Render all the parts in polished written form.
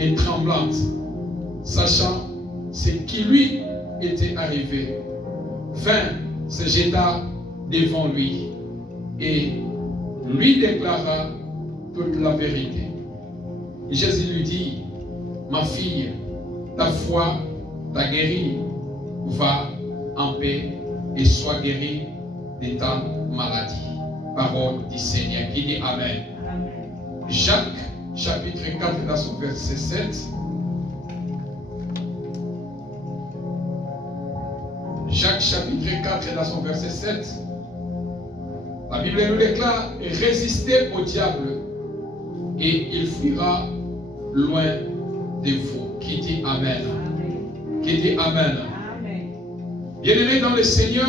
et tremblante, sachant ce qui lui était arrivé, vint, se jeta devant lui et lui déclara toute la vérité. Et Jésus lui dit, ma fille, ta foi t'a guérie, va en paix et sois guérie de ta maladie. Parole du Seigneur. Qui dit Amen. Amen. Jacques, chapitre 4, dans son verset 7. Jacques, chapitre 4, dans son verset 7. La Bible nous déclare, résistez au diable et il fuira loin de vous. Qui dit Amen. Amen. Qui dit Amen. Amen. Bien-aimés dans le Seigneur,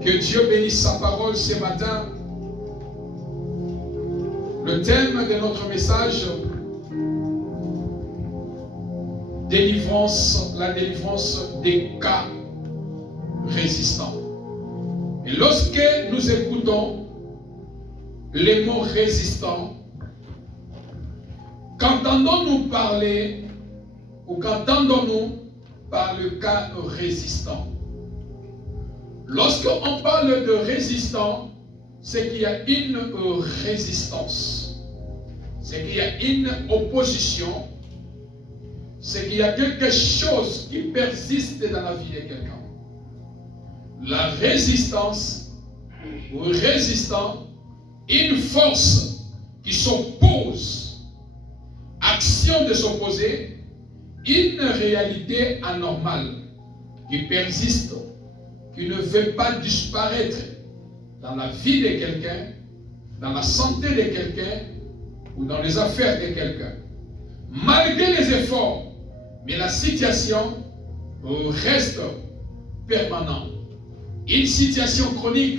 que Dieu bénisse sa parole ce matin. Le thème de notre message, délivrance, la délivrance des cas résistants. Et lorsque nous écoutons les mots résistants, qu'entendons-nous parler ou qu'entendons-nous par le cas résistant? Lorsqu'on parle de résistant, c'est qu'il y a une résistance, c'est qu'il y a une opposition, c'est qu'il y a quelque chose qui persiste dans la vie de quelqu'un. La résistance ou résistant, une force qui s'oppose, action de s'opposer, une réalité anormale qui persiste, qui ne veut pas disparaître dans la vie de quelqu'un, dans la santé de quelqu'un ou dans les affaires de quelqu'un. Malgré les efforts, mais la situation reste permanente. Une situation chronique,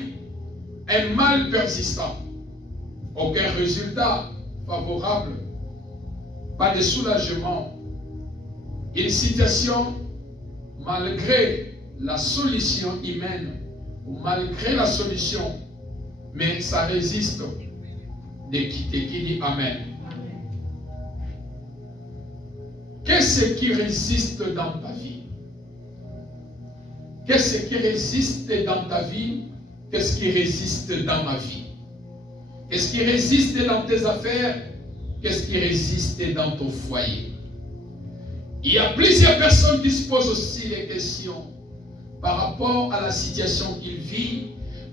un mal persistant, aucun résultat favorable, pas de soulagement. Une situation malgré la solution humaine, ou malgré la solution, mais ça résiste de quitter. Qui dit Amen. Qu'est-ce qui résiste dans ta vie? Qu'est-ce qui résiste dans ta vie? Qu'est-ce qui résiste dans ma vie? Qu'est-ce qui résiste dans tes affaires? Qu'est-ce qui résiste dans ton foyer? Il y a plusieurs personnes qui se posent aussi des questions par rapport à la situation qu'ils vivent,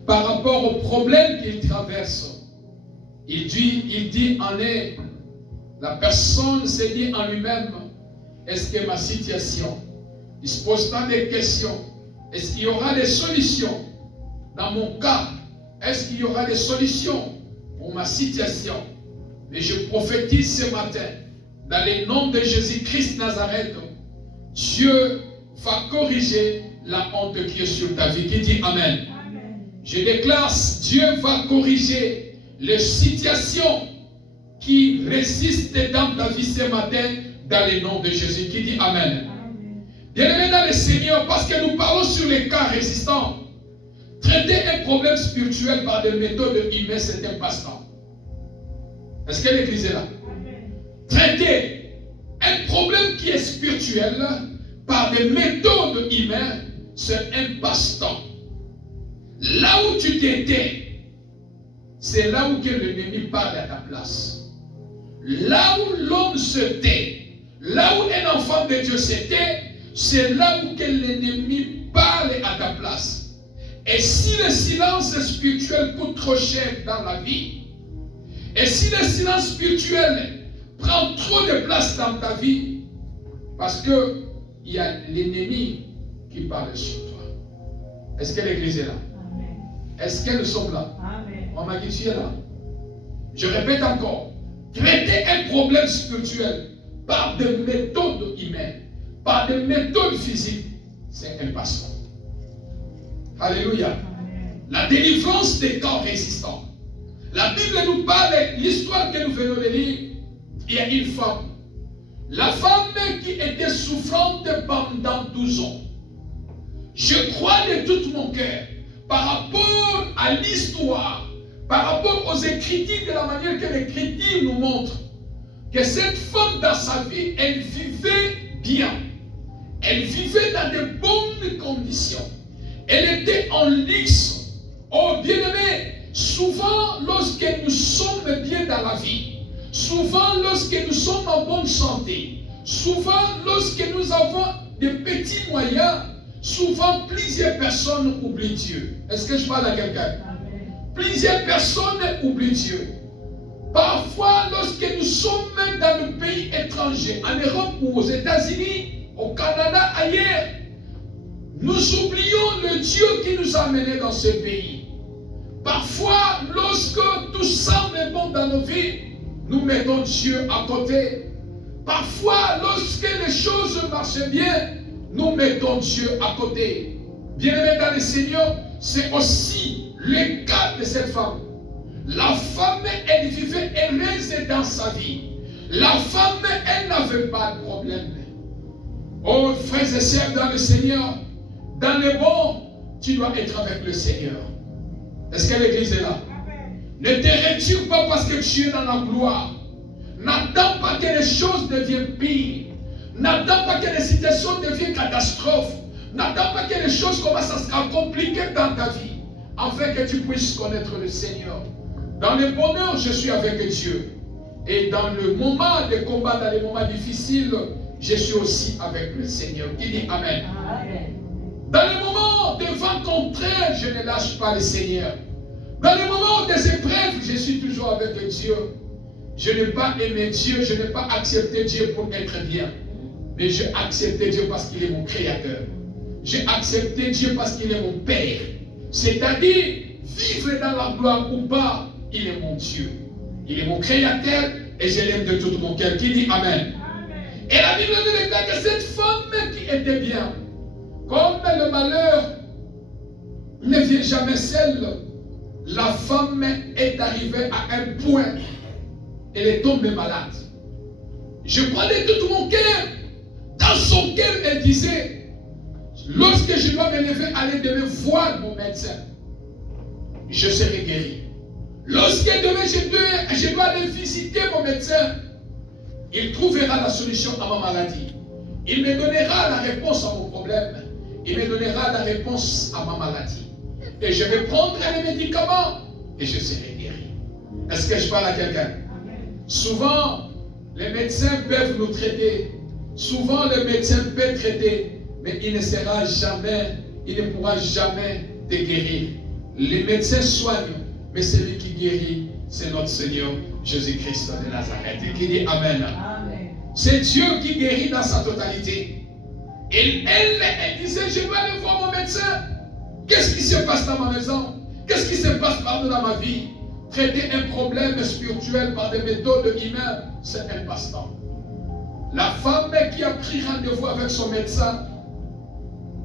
par rapport aux problèmes qu'ils traversent. Il dit en est, la personne se dit en lui-même, est-ce que ma situation, il se pose tant de questions, est-ce qu'il y aura des solutions dans mon cas? Est-ce qu'il y aura des solutions pour ma situation? Mais je prophétise ce matin, dans le nom de Jésus-Christ Nazareth, Dieu va corriger la honte qui est sur ta vie. Qui dit Amen. Amen. Je déclare, Dieu va corriger les situations qui résistent dans ta vie ce matin, dans le nom de Jésus. Qui dit Amen. Bien-aimés dans le Seigneur, parce que nous parlons sur les cas résistants, traiter un problème spirituel par des méthodes humaines, c'est un passe-temps. Est-ce que l'église est là? Amen. Traiter un problème qui est spirituel par des méthodes humaines, c'est un passe-temps. Là où tu t'étais, c'est là où l'ennemi parle à ta place. Là où l'homme se tait, là où un enfant de Dieu se tait, c'est là où l'ennemi parle à ta place. Et si le silence spirituel coûte trop cher dans la vie, et si le silence spirituel prend trop de place dans ta vie, parce que il y a l'ennemi qui parle sur toi. Est-ce que l'église est là? Amen. Est-ce que nous sommes là? Amen. On m'a dit tu es là. Je répète encore. Traiter un problème spirituel par des méthodes humaines, par des méthodes physiques, c'est un passe-temps. Alléluia. Amen. La délivrance des corps résistants. La Bible nous parle, l'histoire que nous venons de lire, il y a une femme. La femme qui était souffrante pendant 12 ans. Je crois de tout mon cœur, par rapport à l'histoire, par rapport aux Écritures, de la manière que l'Écriture nous montre, que cette femme dans sa vie, elle vivait bien. Elle vivait dans de bonnes conditions. Elle était en luxe. Oh bien-aimé, souvent lorsque nous sommes bien dans la vie, souvent lorsque nous sommes en bonne santé, souvent lorsque nous avons des petits moyens, souvent plusieurs personnes oublient Dieu. Est-ce que je parle à quelqu'un? Plusieurs personnes oublient Dieu. Parfois, lorsque nous sommes dans le pays étranger, en Europe ou aux États-Unis, au Canada, ailleurs, nous oublions le Dieu qui nous a amenés dans ce pays. Parfois, lorsque tout semble bon dans nos vies, nous mettons Dieu à côté. Parfois, lorsque les choses marchent bien, nous mettons Dieu à côté. Bien-aimés dans le Seigneur, c'est aussi le cas de cette femme. La femme, elle vivait heureuse dans sa vie. La femme, elle n'avait pas de problème. Oh, frères et sœurs dans le Seigneur, dans le bon, tu dois être avec le Seigneur. Est-ce que l'église est là? Ne te retire pas parce que tu es dans la gloire. N'attends pas que les choses deviennent pires. N'attends pas que les situations deviennent catastrophes. N'attends pas que les choses commencent à se compliquer dans ta vie, afin que tu puisses connaître le Seigneur. Dans le bonheur, je suis avec Dieu. Et dans le moment de combat, dans les moments difficiles, je suis aussi avec le Seigneur. Qui dit Amen. Amen. Dans les moments de vent contraire, je ne lâche pas le Seigneur. Dans les moments des épreuves, je suis toujours avec Dieu. Je n'ai pas aimé Dieu, je n'ai pas accepté Dieu pour être bien. Mais j'ai accepté Dieu parce qu'il est mon créateur. J'ai accepté Dieu parce qu'il est mon Père. C'est-à-dire, vivre dans la gloire ou pas, il est mon Dieu. Il est mon créateur et je l'aime de tout mon cœur. Qui dit Amen. Amen. Et la Bible nous déclare que cette femme qui était bien, comme le malheur ne vient jamais seul, la femme est arrivée à un point. Elle est tombée malade. Je crois de tout mon cœur. Dans son cœur, elle disait, lorsque je dois me lever, aller demain voir mon médecin, je serai guéri. Lorsque demain je dois aller visiter mon médecin, il trouvera la solution à ma maladie. Il me donnera la réponse à mon problème. Il me donnera la réponse à ma maladie. Et je vais prendre les médicaments et je serai guéri. Est-ce que je parle à quelqu'un? Souvent, les médecins peuvent nous traiter. Souvent, le médecin peut traiter, mais il ne sera jamais, il ne pourra jamais te guérir. Les médecins soignent, mais celui qui guérit, c'est notre Seigneur Jésus-Christ de Nazareth. Et qui dit Amen. Amen. C'est Dieu qui guérit dans sa totalité. Et elle disait, je dois aller voir mon médecin. Qu'est-ce qui se passe dans ma maison? Qu'est-ce qui se passe dans ma vie? Traiter un problème spirituel par des méthodes humaines, c'est un passe-temps. La femme qui a pris rendez-vous avec son médecin,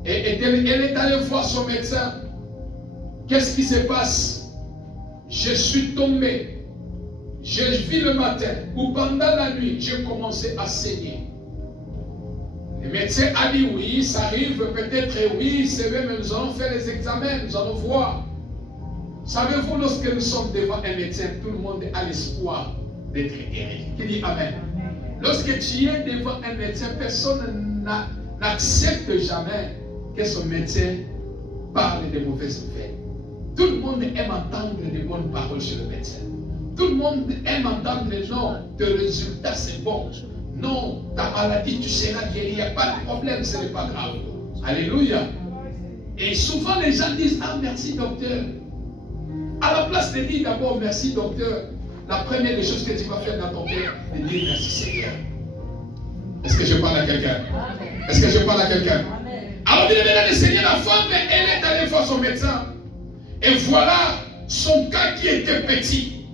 et elle est allée voir son médecin. Qu'est-ce qui se passe? Je suis tombé. Je vis le matin ou pendant la nuit, j'ai commencé à saigner. Le médecin a dit oui, ça arrive, peut-être oui, c'est vrai, mais nous allons faire les examens, nous allons voir. Savez-vous, lorsque nous sommes devant un médecin, tout le monde a l'espoir d'être guéri. Qui dit Amen. Lorsque tu es devant un médecin, personne n'accepte jamais que son médecin parle de mauvaises nouvelles. Tout le monde aime entendre de bonnes paroles chez le médecin. Tout le monde aime entendre non, tes résultats c'est bon. Non, ta maladie, tu seras guéri, il n'y a pas de problème, ce n'est pas grave. Alléluia. Et souvent les gens disent, ah merci docteur. À la place de dire d'abord merci docteur, la première des choses que tu vas faire dans ton cœur, c'est de dire merci Seigneur. Est-ce que je parle à quelqu'un? Est-ce que je parle à quelqu'un? Alors bien aimé dans le Seigneur, la femme, elle est allée voir son médecin. Et voilà son cas qui était petit.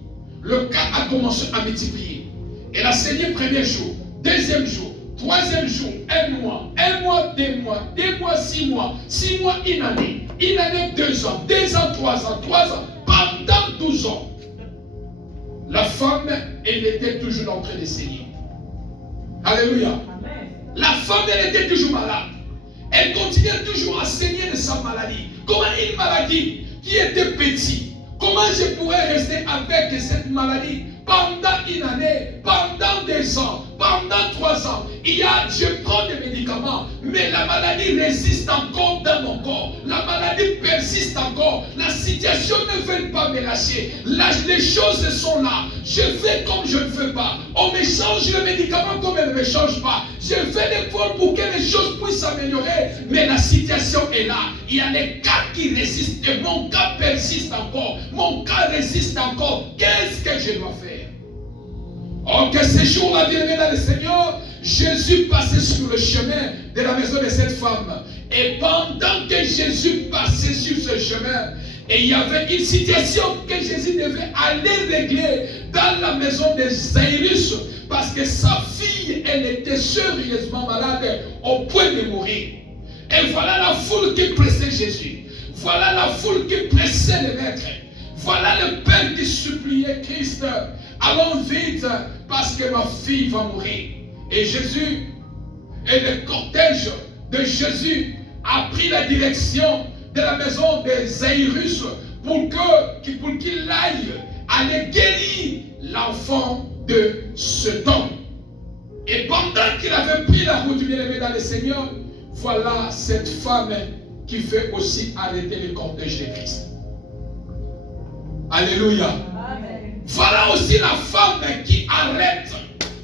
Le cas a commencé à multiplier. Elle a saigné premier jour, deuxième jour, troisième jour, un mois, 2 mois, 2 mois, 6 mois, 6 mois, une année, 2 ans, 2 ans, 3 ans, 3 ans, pendant 12 ans. La femme, elle était toujours en train de saigner. Alléluia. La femme, elle était toujours malade. Elle continuait toujours à saigner de sa maladie. Comment une maladie qui était petite, comment je pourrais rester avec cette maladie pendant une année, pendant 2 ans, pendant 3 ans. Je prends des médicaments, mais la maladie résiste encore dans mon corps. La maladie persiste encore. La situation ne veut pas me lâcher. Là, les choses sont là. Je fais comme je ne fais pas. On me change le médicament comme elle ne me change pas. Je fais des efforts pour que les choses puissent s'améliorer, mais la situation est là. Il y a des cas qui résistent et mon cas persiste encore. Mon cas résiste encore. Qu'est-ce que je dois faire? Oh, que ce jour-là, bien-aimé dans le Seigneur, Jésus passait sur le chemin de la maison de cette femme. Et pendant que Jésus passait sur ce chemin, et il y avait une situation que Jésus devait aller régler dans la maison de Jairus, parce que sa fille, elle était sérieusement malade au point de mourir. Et voilà la foule qui pressait Jésus. Voilà la foule qui pressait le maître. Voilà le Père qui suppliait Christ. Allons vite parce que ma fille va mourir. Et Jésus et le cortège de Jésus a pris la direction de la maison de Jairus pour qu'il aille aller guérir l'enfant de cet homme. Et pendant qu'il avait pris la route, bien-aimé dans le Seigneur, voilà cette femme qui fait aussi arrêter le cortège de Christ. Alléluia. Amen. Voilà aussi la femme qui arrête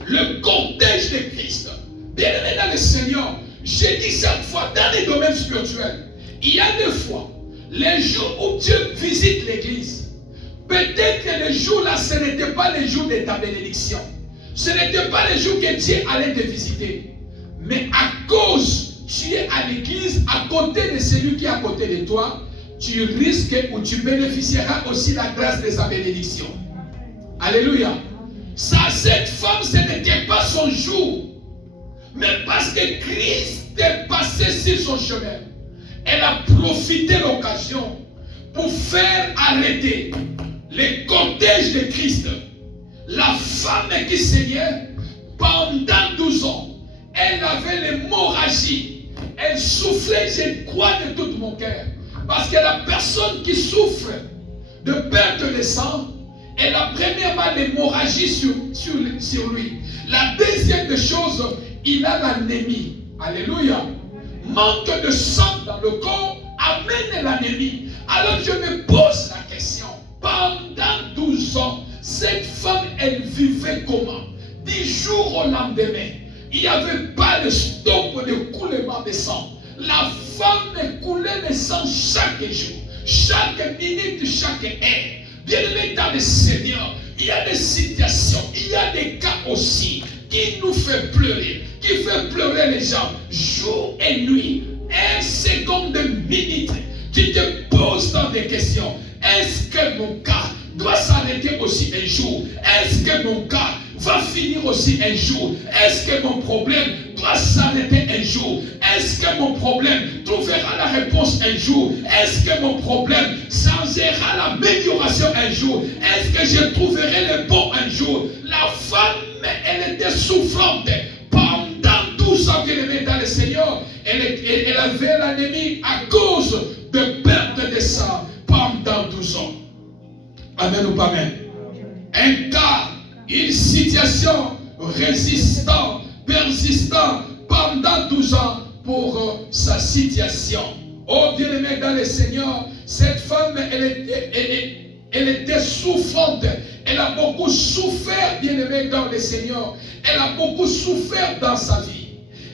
le cortège de Christ. Bien-aimé dans le Seigneur, j'ai dit chaque fois dans les domaines spirituels, il y a des fois, les jours où Dieu visite l'église, peut-être que les jours-là, ce n'était pas les jours de ta bénédiction. Ce n'était pas les jours que Dieu allait te visiter. Mais à cause, tu es à l'église, à côté de celui qui est à côté de toi, tu risques ou tu bénéficieras aussi de la grâce de sa bénédiction. Alléluia. Ça, cette femme, ce n'était pas son jour. Mais parce que Christ est passé sur son chemin, elle a profité de l'occasion pour faire arrêter les cortèges de Christ. La femme qui saignait pendant 12 ans, elle avait l'hémorragie. Elle souffrait, je crois, de tout mon cœur. Parce que la personne qui souffre de perte de sang, elle a premièrement l'hémorragie sur lui. La deuxième des choses, il a l'anémie. Alléluia. Manque de sang dans le corps amène l'anémie. Alors je me pose la question. Pendant 12 ans, cette femme, elle vivait comment? 10 jours au lendemain, il n'y avait pas de stop de coulement de sang. La femme coulait le sang chaque jour, chaque minute, chaque heure. Bien-aimé dans le Seigneur, il y a des situations, il y a des cas aussi qui nous fait pleurer, qui fait pleurer les gens jour et nuit. 1 seconde, minute, tu te poses dans des questions. Est-ce que mon cas doit s'arrêter aussi un jour? Est-ce que mon cas va finir aussi un jour? Est-ce que mon problème doit s'arrêter un jour? Est-ce que mon problème trouvera la réponse un jour? Est-ce que mon problème changera l'amélioration un jour? Est-ce que je trouverai le bon un jour? La femme, elle était souffrante. Pendant 12 ans qu'elle était dans le Seigneur, elle avait l'anémie à cause de perte de sang pendant 12 ans. Amen ou pas amen? Un cas, une situation résistant, persistant pendant 12 ans pour sa situation. Oh bien-aimé dans le Seigneur, cette femme, elle était souffrante. Elle a beaucoup souffert, bien-aimé dans le Seigneur. Elle a beaucoup souffert dans sa vie.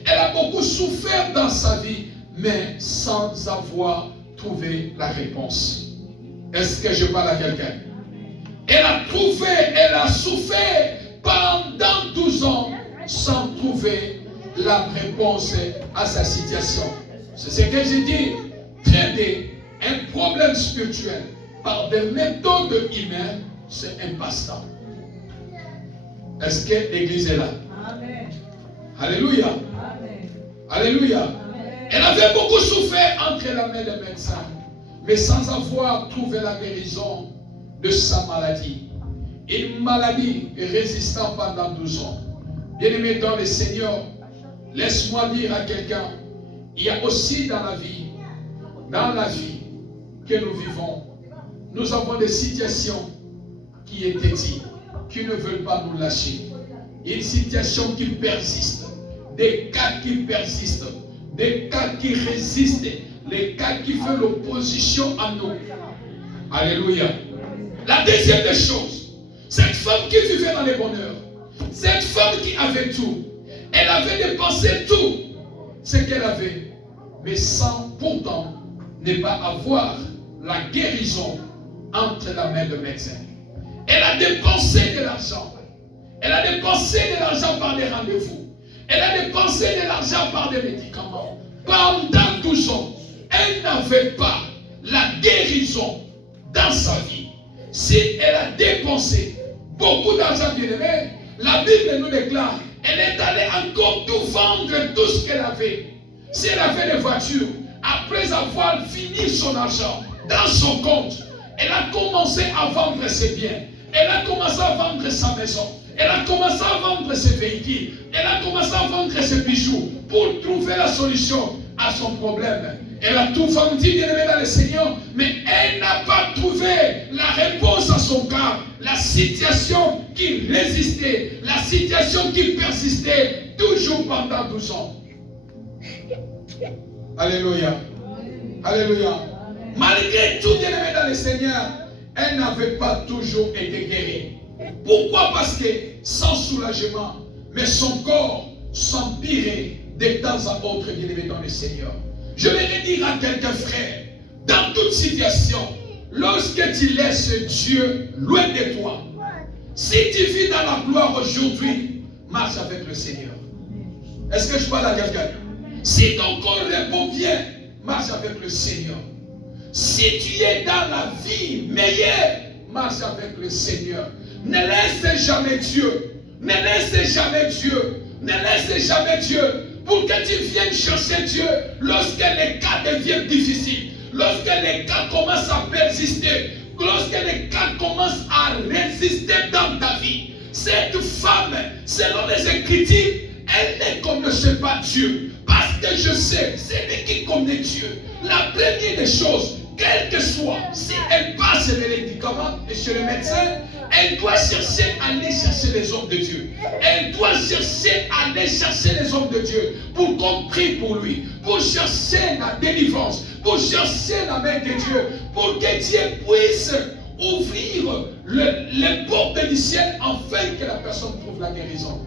Elle a beaucoup souffert dans sa vie, mais sans avoir trouvé la réponse. Est-ce que je parle à quelqu'un? Elle a souffert pendant 12 ans sans trouver la réponse à sa situation. C'est ce que j'ai dit. Traiter un problème spirituel par des méthodes humaines, c'est un passe-temps. Est-ce que l'église est là? Amen. Alléluia. Amen. Alléluia. Amen. Elle avait beaucoup souffert entre la main des médecins, mais sans avoir trouvé la guérison de sa maladie. Une maladie résistante pendant 12 ans. Bien-aimé dans le Seigneur, laisse-moi dire à quelqu'un, il y a aussi dans la vie que nous vivons, nous avons des situations qui étaient dites. qui ne veulent pas nous lâcher. Une situation qui persiste. Des cas qui persistent. Des cas qui résistent. Les cas qui font l'opposition à nous. Alléluia. La deuxième des choses, cette femme qui vivait dans les bonheurs, cette femme qui avait tout, elle avait dépensé tout ce qu'elle avait, mais sans pourtant ne pas avoir la guérison entre la main de médecin. Elle a dépensé de l'argent. Elle a dépensé de l'argent par des rendez-vous. Elle a dépensé de l'argent par des médicaments. Pendant 12 ans, elle n'avait pas la guérison dans sa vie. Si elle a dépensé beaucoup d'argent, bien aimé, la Bible nous déclare, elle est allée encore tout vendre, tout ce qu'elle avait. Si elle avait des voitures, après avoir fini son argent dans son compte, elle a commencé à vendre ses biens. Elle a commencé à vendre sa maison. Elle a commencé à vendre ses véhicules. Elle a commencé à vendre ses bijoux pour trouver la solution à son problème. Elle a tout vendu, bien aimé dans le Seigneur, mais elle n'a pas trouvé la réponse à son cas. La situation qui résistait, la situation qui persistait, toujours pendant 12 ans. Alléluia. Alléluia. Malgré tout, bien aimé dans le Seigneur, elle n'avait pas toujours été guérie. Pourquoi? Parce que sans soulagement, mais son corps s'empirait de temps à autre, bien aimé dans le Seigneur. Je vais dire à quelques frères, dans toute situation, lorsque tu laisses Dieu loin de toi, si tu vis dans la gloire aujourd'hui, marche avec le Seigneur. Est-ce que je parle à quelqu'un? Si ton corps répond bien, marche avec le Seigneur. Si tu es dans la vie meilleure, marche avec le Seigneur. Ne laisse jamais Dieu. Ne laisse jamais Dieu. Ne laisse jamais Dieu. Pour que tu viennes chercher Dieu lorsque les cas deviennent difficiles, lorsque les cas commencent à persister, lorsque les cas commencent à résister dans ta vie. Cette femme, selon les Écritures, elle ne connaissait pas Dieu. Parce que je sais, c'est lui qui connaît Dieu. La première des choses, quel que soit, si elle passe chez les médicaments et chez le médecin, elle doit chercher à aller chercher les hommes de Dieu. Elle doit chercher à aller chercher les hommes de Dieu pour qu'on prie pour lui, pour chercher la délivrance, pour chercher la main de Dieu, pour que Dieu puisse ouvrir les portes du ciel afin que la personne trouve la guérison.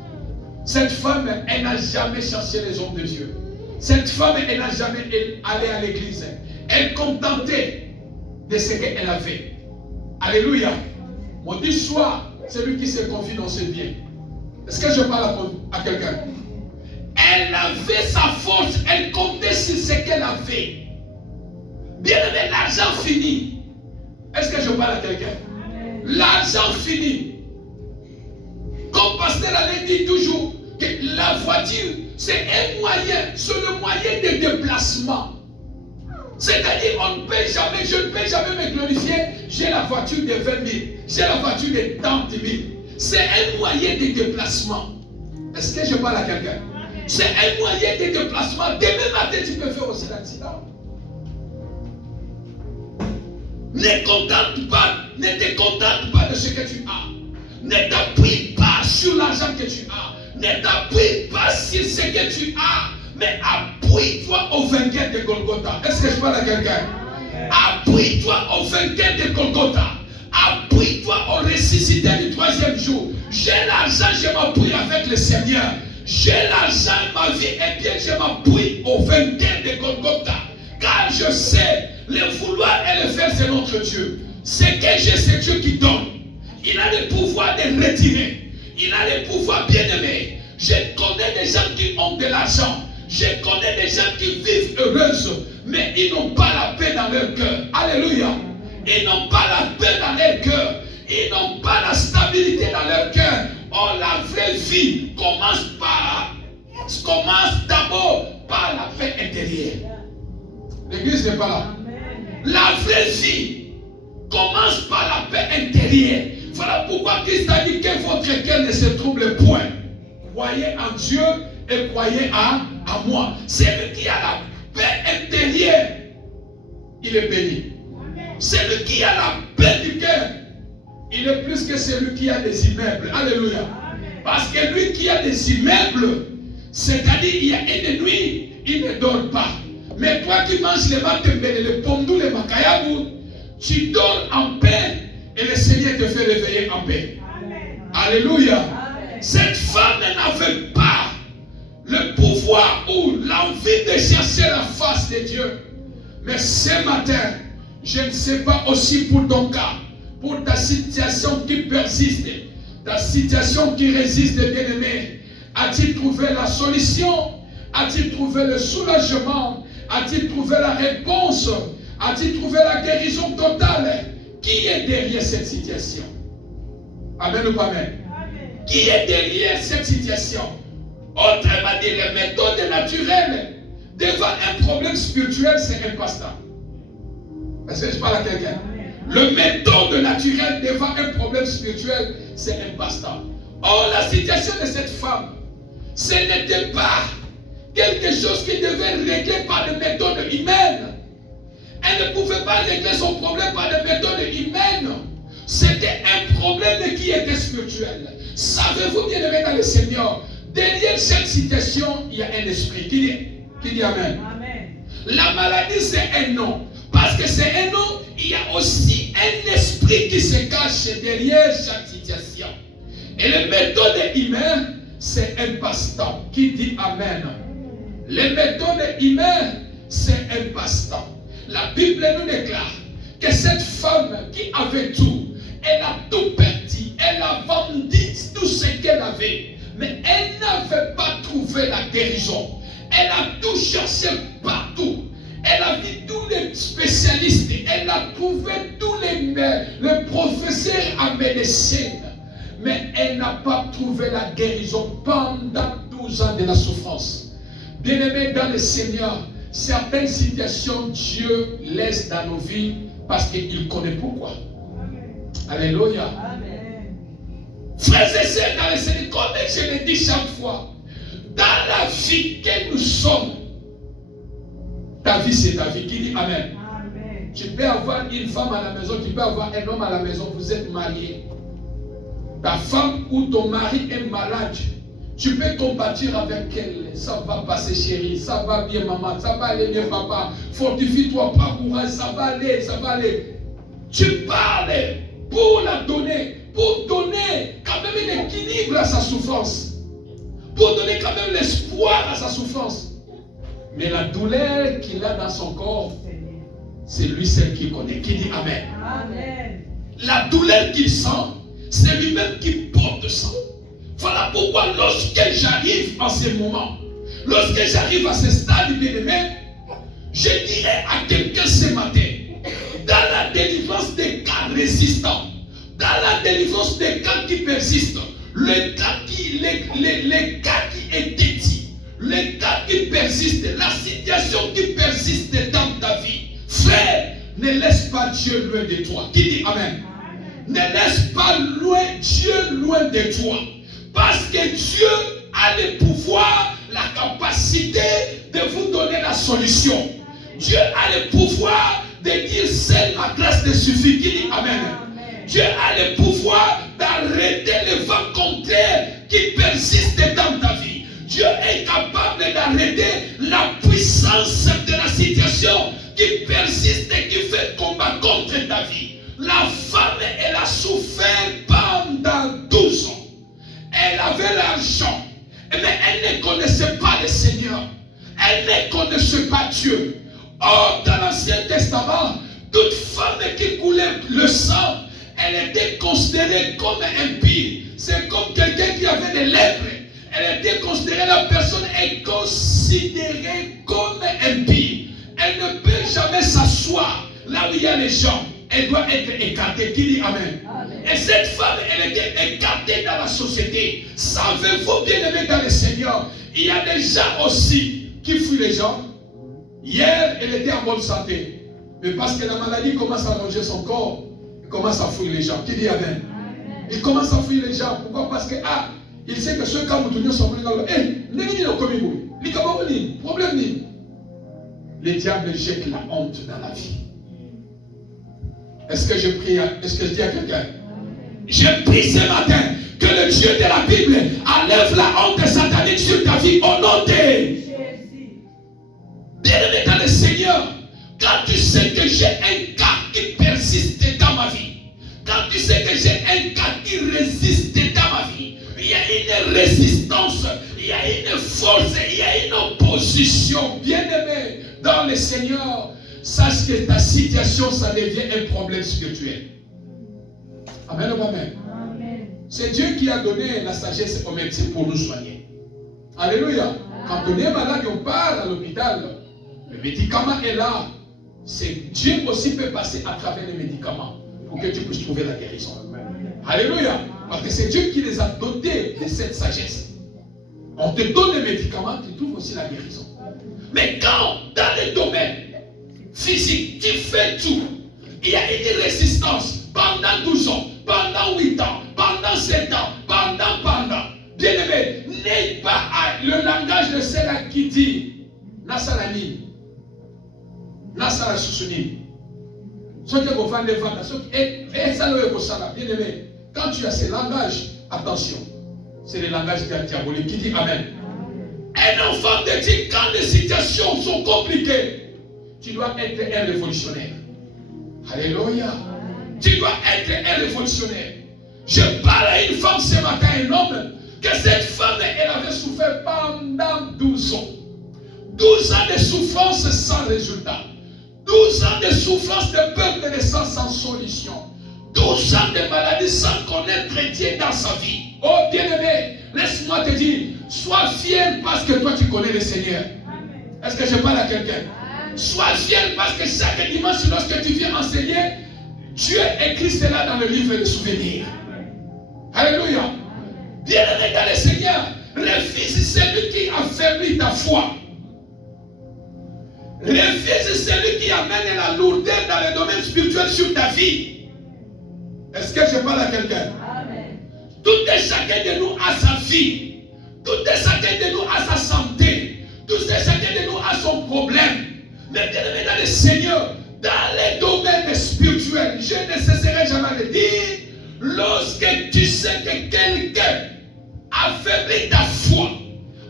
Cette femme, elle n'a jamais cherché les hommes de Dieu. Cette femme, elle n'a jamais allé à l'église. Elle contentait de ce qu'elle avait. Alléluia. Maudit soit celui qui se confie dans ses biens. Est-ce que je parle à quelqu'un? Elle avait sa force, elle comptait sur ce qu'elle avait. Bien aimé, l'argent fini. Est-ce que je parle à quelqu'un? L'argent fini. Comme pasteur avait dit toujours que la voiture, c'est un moyen, c'est le moyen de déplacement. C'est-à-dire, on ne peut jamais, je ne peux jamais me glorifier, j'ai la voiture de 20 000, j'ai la voiture de 30 000. C'est un moyen de déplacement. Est-ce que je parle à quelqu'un? C'est un moyen de déplacement. Demain matin, tu peux faire aussi l'accident. Ne te contente pas de ce que tu as. Ne t'appuie pas sur l'argent que tu as. Ne t'appuie pas sur ce que tu as. Mais appuie-toi au vainqueur de Golgotha. Est-ce que je parle à quelqu'un? Appuie-toi au vainqueur de Golgotha. Appuie-toi au ressuscité du 3e jour. J'ai l'argent, je m'appuie avec le Seigneur. J'ai l'argent, ma vie est bien, je m'appuie au vainqueur de Golgotha. Car je sais, le vouloir et le faire, c'est notre Dieu. Ce que j'ai, c'est Dieu qui donne. Il a le pouvoir de retirer. Il a le pouvoir bien aimé. Je connais des gens qui ont de l'argent. Je connais des gens qui vivent heureuses, mais ils n'ont pas la paix dans leur cœur. Alléluia. Ils n'ont pas la paix dans leur cœur. Ils n'ont pas la stabilité dans leur cœur. Oh, la vraie vie commence d'abord par la paix intérieure. L'église n'est pas là. La vraie vie commence par la paix intérieure. Voilà pourquoi Christ a dit que votre cœur ne se trouble point. Croyez en Dieu et croyez à moi. Celui qui a la paix intérieure, il est béni. Celui qui a la paix du cœur, il est plus que celui qui a des immeubles. Alléluia. Parce que lui qui a des immeubles, c'est-à-dire il y a une nuit, il ne dort pas. Mais toi qui manges les matembele, les pondou, les makayabou, tu dors en paix et le Seigneur te fait réveiller en paix. Amen. Alléluia. Amen. Cette femme n'avait pas le pouvoir ou l'envie de chercher la face de Dieu. Mais ce matin, je ne sais pas aussi pour ton cas, pour ta situation qui persiste, ta situation qui résiste, bien-aimé. As-tu trouvé la solution? As-tu trouvé le soulagement? As-tu trouvé la réponse? As-tu trouvé la guérison totale? Qui est derrière cette situation? Amen ou pas amen? Amen. Qui est derrière cette situation? Autrement dit, les méthodes naturelles devant un problème spirituel, c'est un passe-temps. Est-ce que je parle à quelqu'un? Le méthode naturelle devant un problème spirituel, c'est un passe-temps. Or, la situation de cette femme, ce n'était pas quelque chose qui devait régler par des méthodes humaines. Elle ne pouvait pas régler son problème par des méthodes humaines. C'était un problème qui était spirituel. Savez-vous, bien aimé dans le Seigneur, derrière cette situation, il y a un esprit. Qui dit Amen? Amen. La maladie, c'est un nom. Parce que c'est un nom, il y a aussi un esprit qui se cache derrière chaque situation. Et les méthodes humaines, c'est un passe-temps. Qui dit Amen? Les méthodes humaines, c'est un passe-temps. La Bible nous déclare que cette femme qui avait tout, elle a tout perdu, elle a vendu tout ce qu'elle avait, mais elle n'avait pas trouvé la guérison. Elle a tout cherché partout. Elle a vu tous les spécialistes, elle a trouvé tous les professeurs en médecine, mais elle n'a pas trouvé la guérison pendant 12 ans de la souffrance. Bien-aimés dans le Seigneur, certaines situations, Dieu laisse dans nos vies parce qu'il connaît pourquoi. Amen. Alléluia. Amen. Frères et sœurs dans le Seigneur, comme je le dis chaque fois, dans la vie que nous sommes, ta vie c'est ta vie. Qui dit Amen? Amen. Tu peux avoir une femme à la maison, tu peux avoir un homme à la maison, vous êtes mariés. Ta femme ou ton mari est malade. Tu peux compatir avec elle. Ça va passer chérie, ça va bien maman, ça va aller bien papa. Fortifie-toi, pas courage, ça va aller, ça va aller. Tu parles pour la donner, pour donner quand même un équilibre à sa souffrance. Pour donner quand même l'espoir à sa souffrance. Mais la douleur qu'il a dans son corps, c'est lui seul qui connaît. Qui dit Amen? Amen. La douleur qu'il sent, c'est lui-même qui porte ça. Voilà pourquoi lorsque j'arrive en ce moment, lorsque j'arrive à ce stade bien-aimé, je dirais à quelqu'un ce matin, dans la délivrance des cas résistants, dans la délivrance des cas qui persistent, les cas qui étaient dit, les cas qui persistent, la situation qui persiste dans ta vie, frère, ne laisse pas Dieu loin de toi. Qui dit Amen? Ne laisse pas Dieu loin de toi. Parce que Dieu a le pouvoir, la capacité de vous donner la solution. Dieu a le pouvoir de dire seule ma grâce te suffit. Qui dit Amen? Dieu a le pouvoir d'arrêter le vent contraire qui persiste dans ta vie. Dieu est capable d'arrêter la puissance de la situation qui persiste et qui fait combat contre ta vie. La femme, elle a souffert pendant 12 ans. Elle avait l'argent, mais elle ne connaissait pas le Seigneur. Elle ne connaissait pas Dieu. Or, dans l'Ancien Testament, toute femme qui coulait le sang, elle était considérée comme impie. C'est comme quelqu'un qui avait des lèpres. Elle était considérée, la personne est considérée comme impie. Elle ne peut jamais s'asseoir là où il y a les gens. Elle doit être écartée. Qui dit Amen? Amen. Et cette femme, elle était écartée dans la société. Savez-vous, bien aimé dans le Seigneur, il y a des gens aussi qui fuient les gens. Hier, elle était en bonne santé. Mais parce que la maladie commence à ronger son corps, il commence à fuir les gens. Qui dit Amen? Amen. Il commence à fuir les gens. Pourquoi? Parce que, il sait que ceux qui ont sont venus dans le... problème. Les diables jettent la honte dans la vie. Est-ce que je prie? Est-ce que je dis à quelqu'un? Je prie ce matin que le Dieu de la Bible enlève la honte satanique sur ta vie au nom de Jésus. Bien-aimé dans le Seigneur, quand tu sais que j'ai un cas qui persiste dans ma vie, quand tu sais que j'ai un cas qui résiste dans ma vie, il y a une résistance, il y a une force, il y a une opposition. Bien-aimé dans le Seigneur, sache que ta situation, ça devient un problème spirituel. Amen ou amen. C'est Dieu qui a donné la sagesse aux médecins pour nous soigner. Alléluia. Quand on est malade, on part à l'hôpital. Le médicament est là. C'est Dieu aussi peut passer à travers les médicaments pour que tu puisses trouver la guérison. Alléluia. Parce que c'est Dieu qui les a dotés de cette sagesse. On te donne les médicaments, tu trouves aussi la guérison. Mais quand, dans les domaines physiques, tu fais tout, il y a une résistance pendant 12 ans, pendant 8 ans, pendant 7 ans, pendant. Bien-aimé, n'aie pas le langage de celle qui dit Nassalani, Nassala Sousouni. Ce qui est au fond des ventes, et ça le est bien-aimé. Quand tu as ce langage, attention, c'est le langage diabolique qui dit Amen. Un enfant te dit quand les situations sont compliquées, tu dois être un révolutionnaire. Alléluia. Tu dois être un révolutionnaire. Je parle à une femme ce matin, un homme, que cette femme, elle avait souffert pendant 12 ans. 12 ans de souffrance sans résultat. 12 ans de souffrance, de perte de naissance sans solution. 12 ans de maladie sans connaître Dieu dans sa vie. Oh bien-aimé, laisse-moi te dire, sois fier parce que toi tu connais le Seigneur. Est-ce que je parle à quelqu'un? Sois fier parce que chaque dimanche, lorsque tu viens enseigner, Dieu écrit cela dans le livre de souvenirs. Alléluia. Bien-aimé dans le Seigneur, refuse celui qui affaiblit ta foi. Refuse celui qui amène la lourdeur dans le domaine spirituel sur ta vie. Est-ce que je parle à quelqu'un? Tout et chacun de nous a sa vie. Tout et chacun de nous a sa santé. Tout et chacun de nous a son problème. Mais bien aimé dans le Seigneur, dans les domaines spirituels, je ne cesserai jamais de dire, lorsque tu sais que quelqu'un affaiblit ta foi,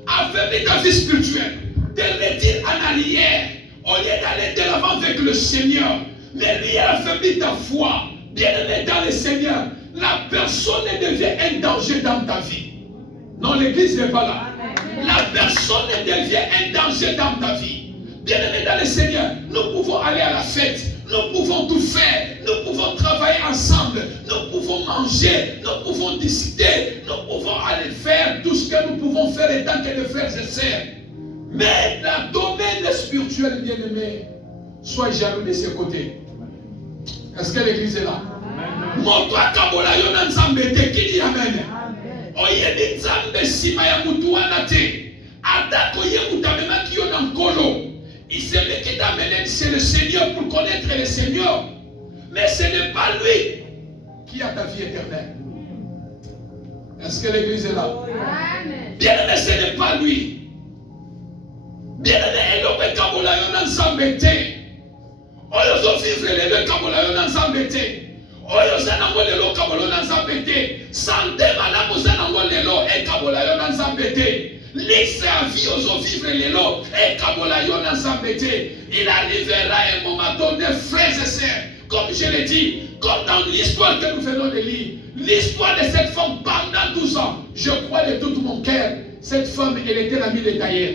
affaiblit ta vie spirituelle, te retire en arrière, au lieu d'aller de l'avant avec le Seigneur, mais lui a affaibli ta foi. Bien-aimé dans le Seigneur, la personne devient un danger dans ta vie. Non, l'église n'est pas là. La personne devient un danger dans ta vie. Bien-aimé dans le Seigneur, nous pouvons aller à la fête, nous pouvons tout faire, nous pouvons travailler ensemble, nous pouvons manger, nous pouvons discuter, nous pouvons aller faire tout ce que nous pouvons faire en tant que des frères et sœurs. Mais dans le domaine spirituel, bien-aimé, sois jaloux de ce côté. Est-ce que l'église est là? Montre-toi Kabola Yona Nzambete qui dit Amen. Oye Nzambe Sima ya Mutuana te. Adako ye Mutamema qui yon Nkolo. Il savait qu'il t'a amené c'est le Seigneur pour connaître le Seigneur. Mais ce n'est pas lui qui a ta vie éternelle. Est-ce que l'église est là? Bien-aimé, ce n'est pas lui. Bien-aimé, Elope Kabola Yona Nzambete. Oyo vivre les deux Kabola Yona Nzambete. Oyo zanango lelo Kabola Yona Nzambete. Santé malamu zanango lelo e Kabola Yona Nzambete. Laissez à vie aux vivre lelo et Kabola Yona Nzambete. Il arrivera un moment donné, frères et sœurs, comme je l'ai dit, comme dans l'histoire que nous venons de lire, l'histoire de cette femme pendant 12 ans, je crois de tout mon cœur, cette femme, elle était l'amie de Taïr.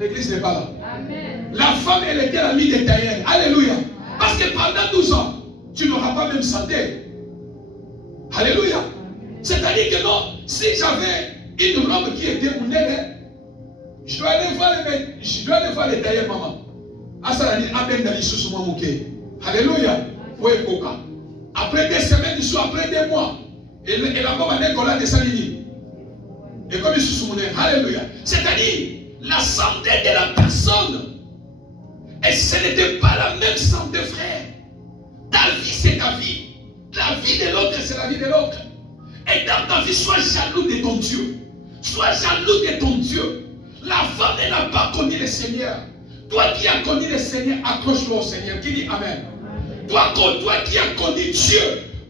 L'église n'est pas là. Amen. La femme, elle était l'amie de Taïr. Alléluia. Parce que pendant 12 ans, tu n'auras pas même santé. Alléluia. C'est-à-dire que non, si j'avais une robe qui était mounelle, je dois aller voir les tailleurs, maman. Alléluia. Après des semaines, après des mois, et la maman n'est pas là de Salini. Et comme il se souvient, alléluia. C'est-à-dire, la santé de la personne, et ce n'était pas la même santé, frère. Ta vie, c'est ta vie. La vie de l'autre, c'est la vie de l'autre. Et dans ta vie, sois jaloux de ton Dieu. Sois jaloux de ton Dieu. La femme n'a pas connu le Seigneur. Toi qui as connu le Seigneur, accroche-toi au Seigneur. Qui dit Amen. Toi qui as connu Dieu,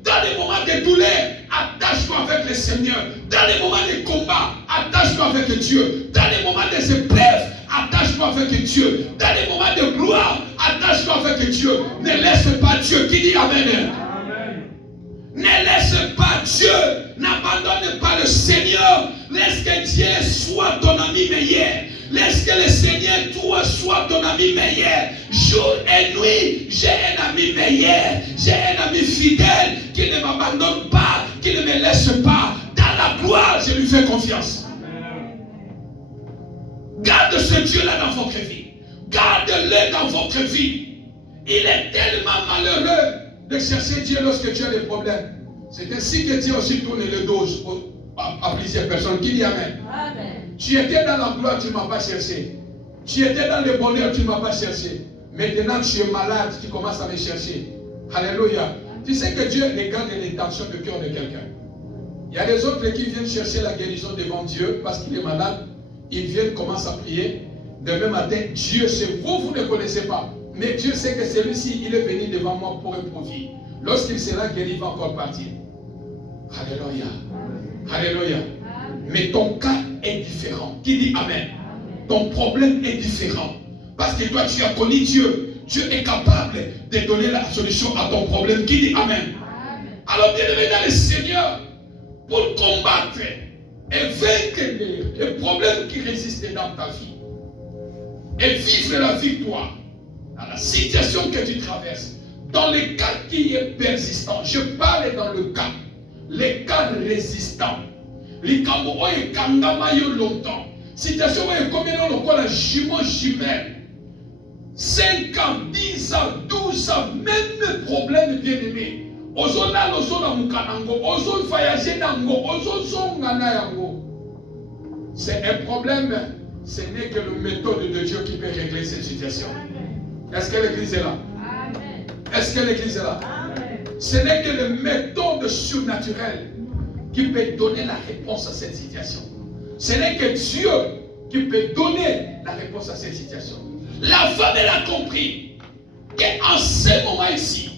dans Dans les moments de douleur, attache-toi avec le Seigneur. Dans les moments de combat, attache-toi avec Dieu. Dans les moments des épreuves, attache-toi avec Dieu. Dans les moments de gloire, attache-toi avec Dieu. Ne laisse pas Dieu. Qui dit Amen? Amen. Ne laisse pas Dieu. N'abandonne pas le Seigneur. Laisse que Dieu soit ton ami meilleur. Laisse que le Seigneur, toi, soit ton ami meilleur. Jour et nuit, j'ai un ami meilleur. J'ai un ami fidèle qui ne m'abandonne pas, qui ne me laisse pas. Dans la gloire, je lui fais confiance. Garde ce Dieu-là dans votre vie. Garde-le dans votre vie. Il est tellement malheureux de chercher Dieu lorsque tu as des problèmes. C'est ainsi que Dieu aussi tourne le dos à plusieurs personnes. Qui dit Amen? Amen. Tu étais dans la gloire, tu ne m'as pas cherché. Tu étais dans le bonheur, tu ne m'as pas cherché. Maintenant tu es malade, tu commences à me chercher. Alléluia. Tu sais que Dieu regarde l'intention de cœur de quelqu'un. Il y a des autres qui viennent chercher la guérison devant Dieu parce qu'il est malade. Ils viennent, commencent à prier. Demain matin, Dieu sait, vous ne connaissez pas. Mais Dieu sait que celui-ci, il est venu devant moi pour un profit. Lorsqu'il sera guéri, il va encore partir. Alléluia. Alléluia. Mais ton cas est différent. Qui dit Amen? Ton problème est différent. Parce que toi, tu as connu Dieu. Dieu est capable de donner la solution à ton problème. Qui dit Amen? Alors, bien-aimé dans le Seigneur, pour combattre et vaincre les problèmes qui résistent dans ta vie et vivre la victoire dans la situation que tu traverses, dans le cas qui est persistant, je parle dans le cas, les cas résistants. Les cambo oye kangama yo longtemps. Situation oye combien on le la jumeau jumelle. 5 ans, 10 ans, 12 ans, même problème bien aimé. Ozo na lozo na mukanango, ozo voyager nango, ozo zonga na yango. C'est un problème. Ce n'est que la méthode de Dieu qui peut régler cette situation. Est-ce que l'église est là? Amen. Est-ce que l'église est là? Amen. Ce n'est que la méthode surnaturelle qui peut donner la réponse à cette situation. Ce n'est que Dieu qui peut donner la réponse à cette situation. La femme, elle a compris qu'en ce moment ici,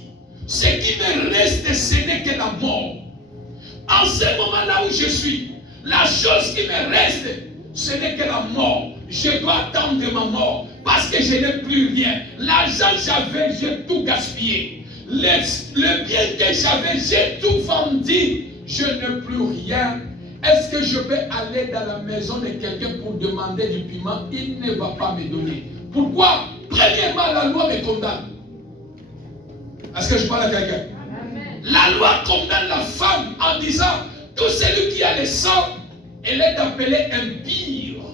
ce qui me reste, ce n'est que la mort. En ce moment là où je suis, la chose qui me reste, ce n'est que la mort. Je dois attendre ma mort parce que je n'ai plus rien. L'argent que j'avais, j'ai tout gaspillé. Le bien que j'avais, j'ai tout vendu. Je n'ai plus rien. Est-ce que je peux aller dans la maison de quelqu'un pour demander du piment? Il ne va pas me donner. Pourquoi? Premièrement, la loi me condamne. Est-ce que je parle à quelqu'un? La loi condamne la femme en disant tout celui qui a le sang, elle est appelée impure.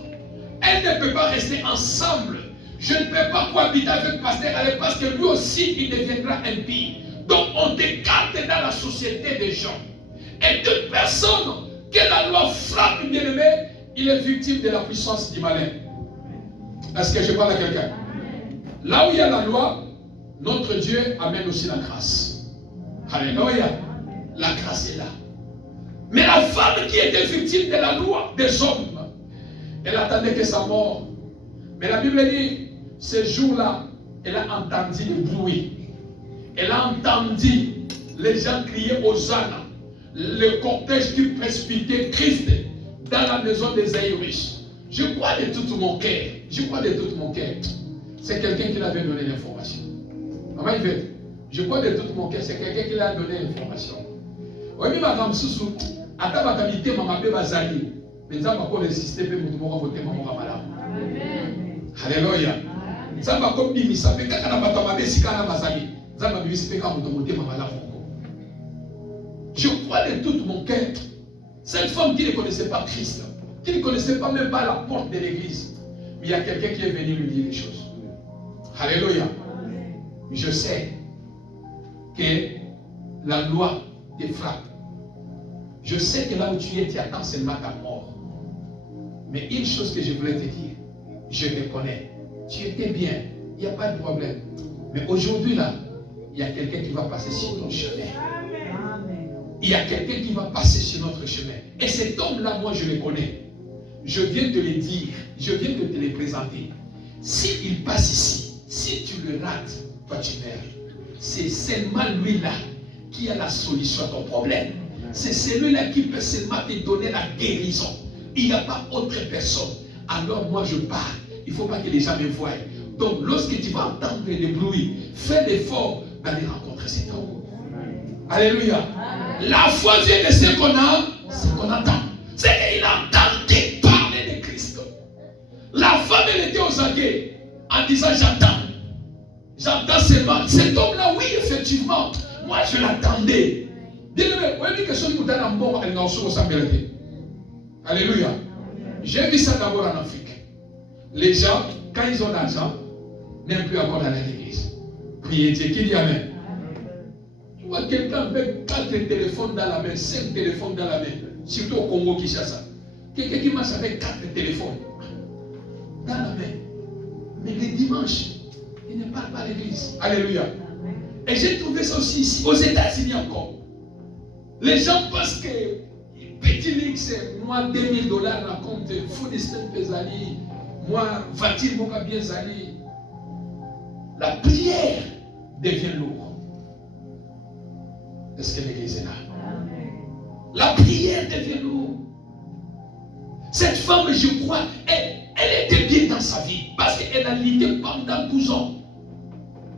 Elle ne peut pas rester ensemble. Je ne peux pas cohabiter avec pasteur Alain parce que lui aussi il deviendra impie. Donc on t'écarte dans la société des gens. Et toute personne que la loi frappe, bien aimé, il est victime de la puissance du malin. Est-ce que je parle à quelqu'un? Là où il y a la loi, notre Dieu amène aussi la grâce. Alléluia. La grâce est là. Mais la femme qui était victime de la loi des hommes, elle attendait que sa mort. Mais la Bible dit, ce jour-là, elle a entendu le bruit. Elle a entendu les gens crier Hosanna. Le cortège qui précipitait Christ dans la maison des Aïrish. Je crois de tout mon cœur. Je crois de tout mon cœur. C'est quelqu'un qui l'avait donné l'information. Maman Yvette, je crois de tout mon cœur, c'est quelqu'un qui l'a donné l'information. Oui, mais madame Soussou, à ta maternité, maman peut bazali. Mais ça va pas résister, mais vous m'aurez voté, maman va malade. Alléluia. Ça va comme bimi, ça fait quand on a battu si quand on a bazali. Ça va bimi, c'est quand on a voté, maman malade. Je crois de tout mon cœur. Cette femme qui ne connaissait pas Christ, qui ne connaissait pas même pas la porte de l'église, mais il y a quelqu'un qui est venu lui dire les choses. Alléluia. Je sais que la loi te frappe. Je sais que là où tu es, tu attends seulement ta mort. Mais une chose que je voulais te dire, je te connais. Tu étais bien, il n'y a pas de problème. Mais aujourd'hui là, il y a quelqu'un qui va passer sur ton chemin. Il y a quelqu'un qui va passer sur notre chemin. Et cet homme-là, moi, je le connais. Je viens de le dire. Je viens de te le présenter. S'il passe ici, si tu le rates, toi, tu meurs. C'est seulement lui-là qui a la solution à ton problème. C'est celui-là qui peut seulement te donner la guérison. Il n'y a pas autre personne. Alors moi je parle. Il ne faut pas que les gens me voient. Donc lorsque tu vas entendre le bruit, fais l'effort d'aller rencontrer cet homme. Alléluia. La foi vient de ce qu'on a, ce qu'on entend. C'est qu'il entendait parler de Christ. La femme, elle était aux aguets en disant j'attends. J'entends seulement. Cet homme-là, oui, effectivement. Moi, je l'attendais. Bien-aimé, vous avez vu que ce qui vous donne un bon, elle n'a pas mérité. Alléluia. J'ai vu ça d'abord en Afrique. Les gens, quand ils ont l'argent, n'aiment plus encore aller à l'église. Priez Dieu. Qui dit Amen? Tu vois quelqu'un avec 4 téléphones dans la main, 5 téléphones dans la main, surtout au Congo Kinshasa. Quelqu'un qui marche avec 4 téléphones dans la main. Mais les dimanches, il ne parle pas à l'église. Alléluia. Et j'ai trouvé ça aussi ici, aux États-Unis encore. Les gens pensent que petit link, c'est moi $2000 dans le compte, food estate pesali, moi, voiture, moi, bien zali. La prière devient lourde. Est-ce que l'église est là? Amen. La prière devient lourde. Cette femme, je crois, elle était bien dans sa vie parce qu'elle a lutté pendant 12 ans.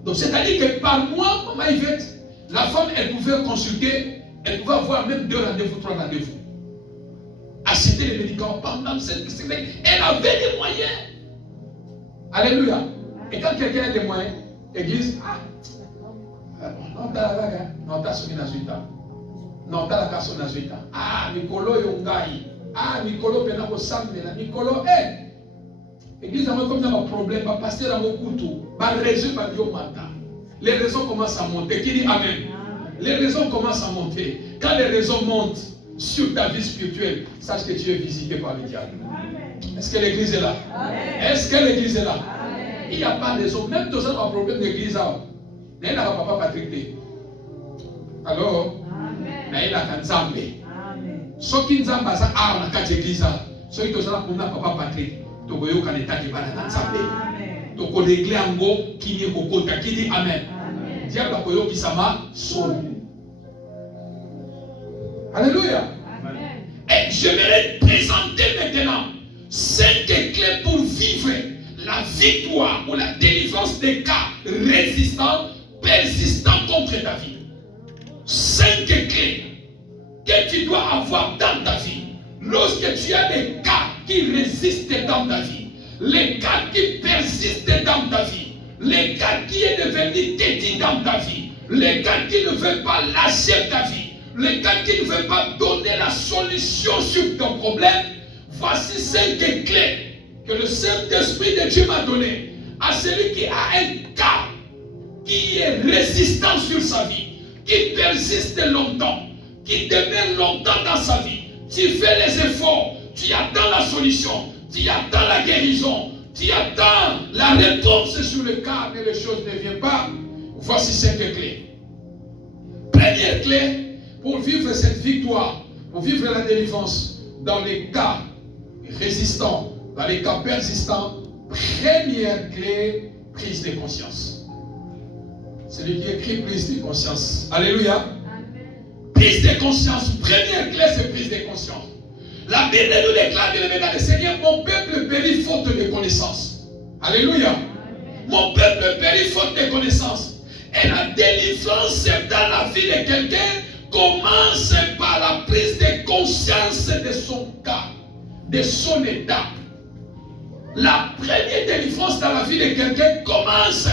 Donc, c'est-à-dire que par mois, maman Yvette, la femme, elle pouvait consulter, elle pouvait avoir même 2 rendez-vous, 3 rendez-vous. Acheter les médicaments pendant cette semaine. Elle avait des moyens. Alléluia. Et quand quelqu'un a des moyens, l'église, non, t'as la vague, non, t'as sonné dans 8 ans. Non, t'as la casse dans 8 ans. Nicolo Yongai. Nicolo Penako Samela. Nicolo, l'église a comme un problème, va passer dans mon couteau, va résoudre au matin. Les raisons commencent à monter. Qui dit Amen? Les raisons commencent à monter. Quand les raisons montent sur ta vie spirituelle, sache que tu es visité par le diable. Est-ce que l'église est là? Est-ce que l'église est là? Il n'y a pas de raison. Même tous un problème d'église, il n'y a pas Patrick. Alors, il y a un Nzambe. Ce qui Nzambe a dans la église, ce qui est papa Patrick, tu peux y aller dans Nzambe. Tu peux régler en go qui est kokota, qui dit Amen. Diable a koyo qui s'ama sonne. Alléluia. Et je vais présenter maintenant 5 clés pour vivre la victoire ou la délivrance des cas résistants, persistants contre ta vie. 5 clés que tu dois avoir dans ta vie. Lorsque tu as des cas qui résistent dans ta vie, les cas qui persistent dans ta vie, les cas qui est devenu têtu dans ta vie, les cas qui ne veulent pas lâcher ta vie, les gars qui ne veulent pas donner la solution sur ton problème, voici 5 clés que le Saint-Esprit de Dieu m'a donné à celui qui a un cas qui est résistant sur sa vie, qui persiste longtemps, qui demeure longtemps dans sa vie. Tu fais les efforts, tu attends la solution, tu attends la guérison, tu attends la réponse sur le cas, mais les choses ne viennent pas. Voici 5 clés. Première clé, pour vivre cette victoire, pour vivre la délivrance dans les cas résistants, dans les cas persistants, première clé, prise de conscience. Celui qui écrit prise de conscience. Alléluia. Amen. Prise de conscience. Première clé, c'est prise de conscience. La Bible nous déclare dans le Seigneur, mon peuple périt faute de connaissance. Alléluia. Amen. Mon peuple périt faute de connaissance. Et la délivrance dans la vie de quelqu'un commence par la prise de conscience de son cas, de son état. La première délivrance dans la vie de quelqu'un commence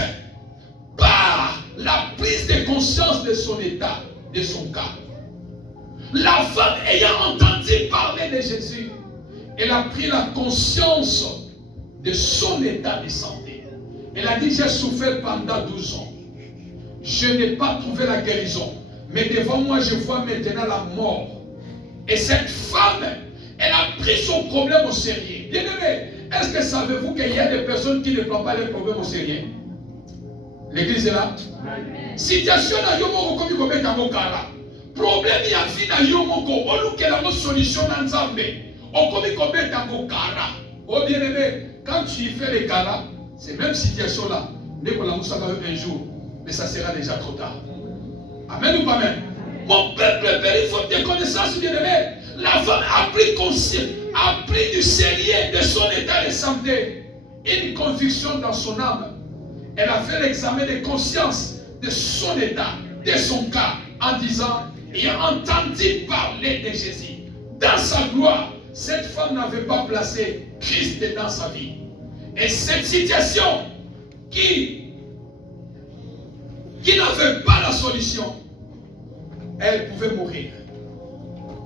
par la prise de conscience de son état, de son cas. La femme ayant entendu parler de Jésus, elle a pris la conscience de son état de santé. Elle a dit, j'ai souffert pendant 12 ans. Je n'ai pas trouvé la guérison. Mais devant moi, je vois maintenant la mort. Et cette femme, elle a pris son problème au sérieux. Bien aimé, est-ce que savez-vous qu'il y a des personnes qui ne prennent pas les problèmes au sérieux? L'église est là. Amen. Situation na yomo komi kometa mokala. Problème ya vie na yomo ko olukela mo solution na nzambe. Okomi kometa mokala. Oh bien aimé, quand tu fais les cas ces mêmes situations là, ne qu'on la moussaka un jour, mais ça sera déjà trop tard. Amen ou pas amen? Mon peuple périt faute de connaissance, bien-aimé. La femme a pris du sérieux de son état de santé, une conviction dans son âme. Elle a fait l'examen de conscience de son état, de son cas, en disant, ayant entendu parler de Jésus, dans sa gloire, cette femme n'avait pas placé Christ dans sa vie. Et cette situation qui n'avait pas la solution, elle pouvait mourir.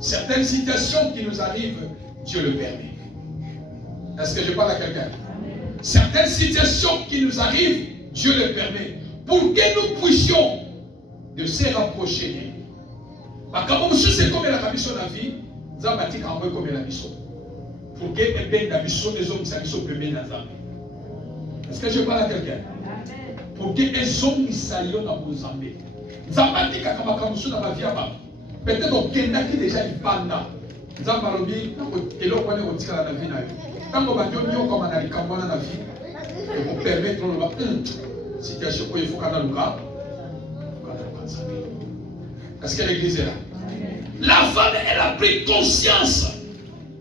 Certaines situations qui nous arrivent, Dieu le permet. Est-ce que je parle à quelqu'un? Certaines situations qui nous arrivent, Dieu le permet. Pour que nous puissions de se rapprocher de lui. Comme c'est comme la mission de la vie, nous avons bâti comme la mission. Pour que la mission des hommes soient dans la. Est-ce que je parle à quelqu'un? Pour que les hommes soient dans vos armées. Nous avons bâti dans la vie. Peut-être qu'on a déjà une panda. Nous avons bâti et l'on connaît au tir à la vie. Quand on va dire qu'on a des campagnes dans la vie, pour permettre de situation où il faut qu'on ait le cas. Est-ce que l'église est là? La femme, elle a pris conscience.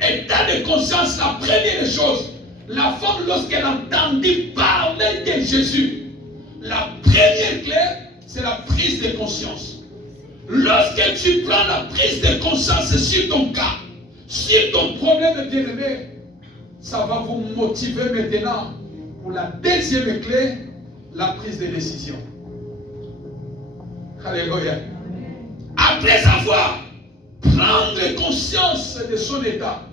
État de conscience, la première chose. La femme, lorsqu'elle a entendu parler de Jésus, la première clé, c'est la prise de conscience. Lorsque tu prends la prise de conscience sur ton cas, sur ton problème bien-aimé, ça va vous motiver maintenant pour la deuxième clé, la prise de décision. Alléluia. Après avoir prendre conscience de son état,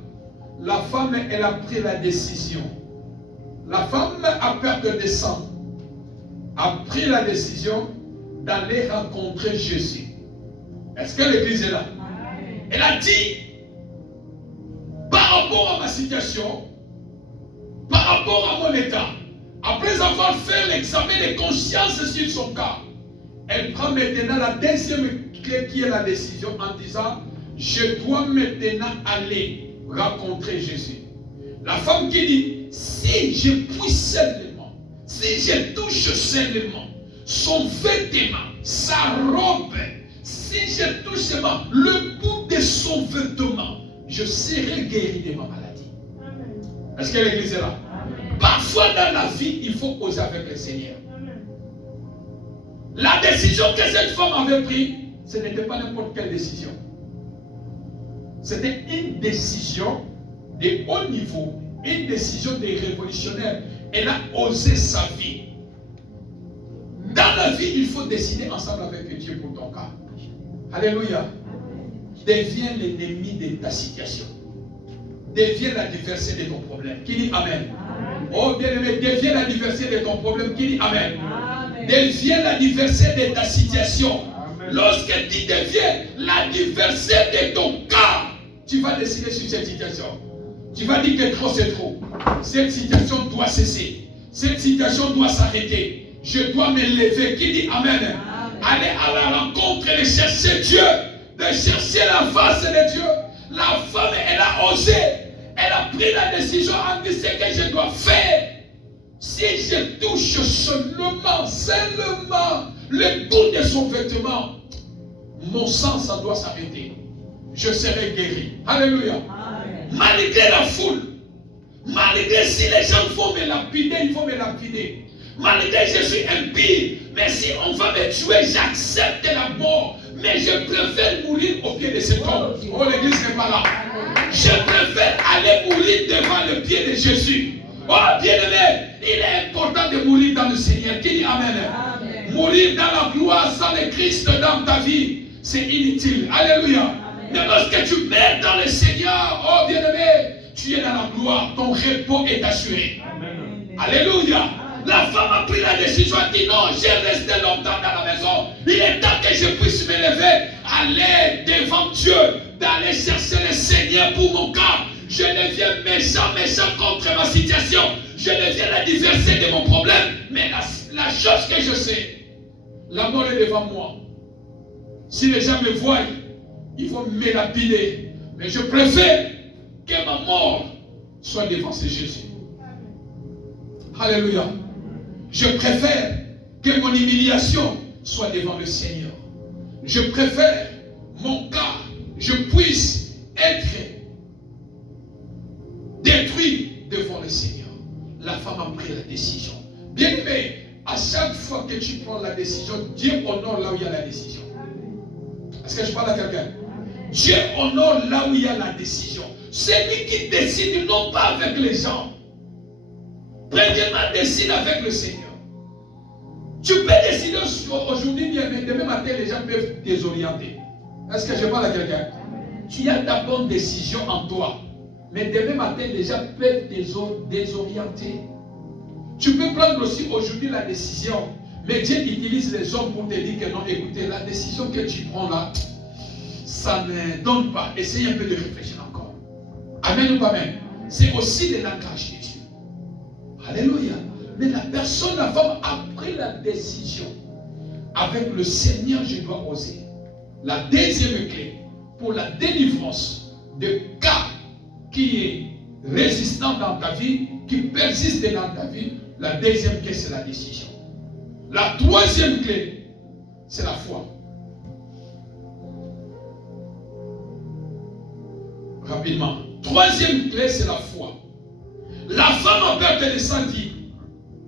la femme, elle a pris la décision. La femme a perdu de sang, a pris la décision d'aller rencontrer Jésus. Est-ce que l'église est là? Elle a dit, par rapport à ma situation, par rapport à mon état, après avoir fait l'examen de conscience sur son cas, elle prend maintenant la deuxième clé qui est la décision en disant, je dois maintenant aller rencontrer Jésus. La femme qui dit, si je puis seulement, si je touche seulement son vêtement, sa robe, si je touche seulement le bout de son vêtement, je serai guéri de ma maladie. Est-ce que l'église est là? Amen. Parfois dans la vie, il faut oser avec le Seigneur. Amen. La décision que cette femme avait prise, ce n'était pas n'importe quelle décision. C'était une décision de haut niveau, une décision des révolutionnaires. Elle a osé sa vie. Dans la vie, il faut décider ensemble avec Dieu pour ton cas. Alléluia. Deviens l'ennemi de ta situation. Deviens l'adversaire de ton problème. Qui dit Amen? Oh bien-aimé, deviens l'adversaire de ton problème. Qui dit Amen? Deviens l'adversaire de ta situation. Amen. Lorsque tu deviens l'adversaire de ton cas, tu vas décider sur cette situation. Tu vas dire que trop c'est trop. Cette situation doit cesser. Cette situation doit s'arrêter. Je dois me lever. Qui dit Amen? Aller à la rencontre de chercher Dieu. De chercher la face de Dieu. La femme, elle a osé. Elle a pris la décision en disant que je dois faire. Si je touche seulement le bout de son vêtement, mon sang, ça doit s'arrêter. Je serai guéri. Alléluia. Amen. Malgré la foule, malgré si les gens vont me lapider, ils vont me lapider. Malgré que je suis impie, mais si on va me tuer, j'accepte la mort. Mais je préfère mourir au pied de cet homme. Oh, l'église n'est pas là. Je préfère aller mourir devant le pied de Jésus. Oh, bien-aimé, il est important de mourir dans le Seigneur. Qui dit Amen? Amen. Mourir dans la gloire sans le Christ dans ta vie, c'est inutile. Alléluia. Amen. Mais lorsque tu meurs dans le Seigneur, oh bien-aimé, tu es dans la gloire. Ton repos est assuré. Amen. Alléluia. La femme a pris la décision, elle dit non, j'ai resté longtemps dans la maison. Il est temps que je puisse me lever, aller devant Dieu, d'aller chercher le Seigneur pour mon cas. Je deviens méchant contre ma situation. Je deviens l'adversaire de mon problème. Mais la chose que je sais, la mort est devant moi. Si les gens me voient, ils vont me lapider. Mais je préfère que ma mort soit devant ce Jésus. Alléluia. Je préfère que mon humiliation soit devant le Seigneur. Je préfère mon cas, je puisse être détruit devant le Seigneur. La femme a pris la décision. Bien aimé, à chaque fois que tu prends la décision, Dieu honore là où il y a la décision. Est-ce que je parle à quelqu'un? Dieu honore là où il y a la décision. C'est lui qui décide, non pas avec les gens. Premièrement, décide avec le Seigneur. Tu peux décider aujourd'hui, mais demain matin, les gens peuvent désorienter. Est-ce que je parle à quelqu'un? Tu as ta bonne décision en toi. Mais demain matin, les gens peuvent désorienter. Tu peux prendre aussi aujourd'hui la décision. Mais Dieu utilise les hommes pour te dire que non, écoutez, la décision que tu prends là, ça ne donne pas. Essaye un peu de réfléchir encore. Amen ou pas amen? C'est aussi le langage de Dieu. Alléluia. Mais la personne, la femme, a pris la décision. Avec le Seigneur, je dois oser. La deuxième clé pour la délivrance de cas qui est résistant dans ta vie, qui persiste dans ta vie, la deuxième clé, c'est la décision. La troisième clé, c'est la foi. Rapidement. Troisième clé, c'est la foi. La femme en perte de sang dit,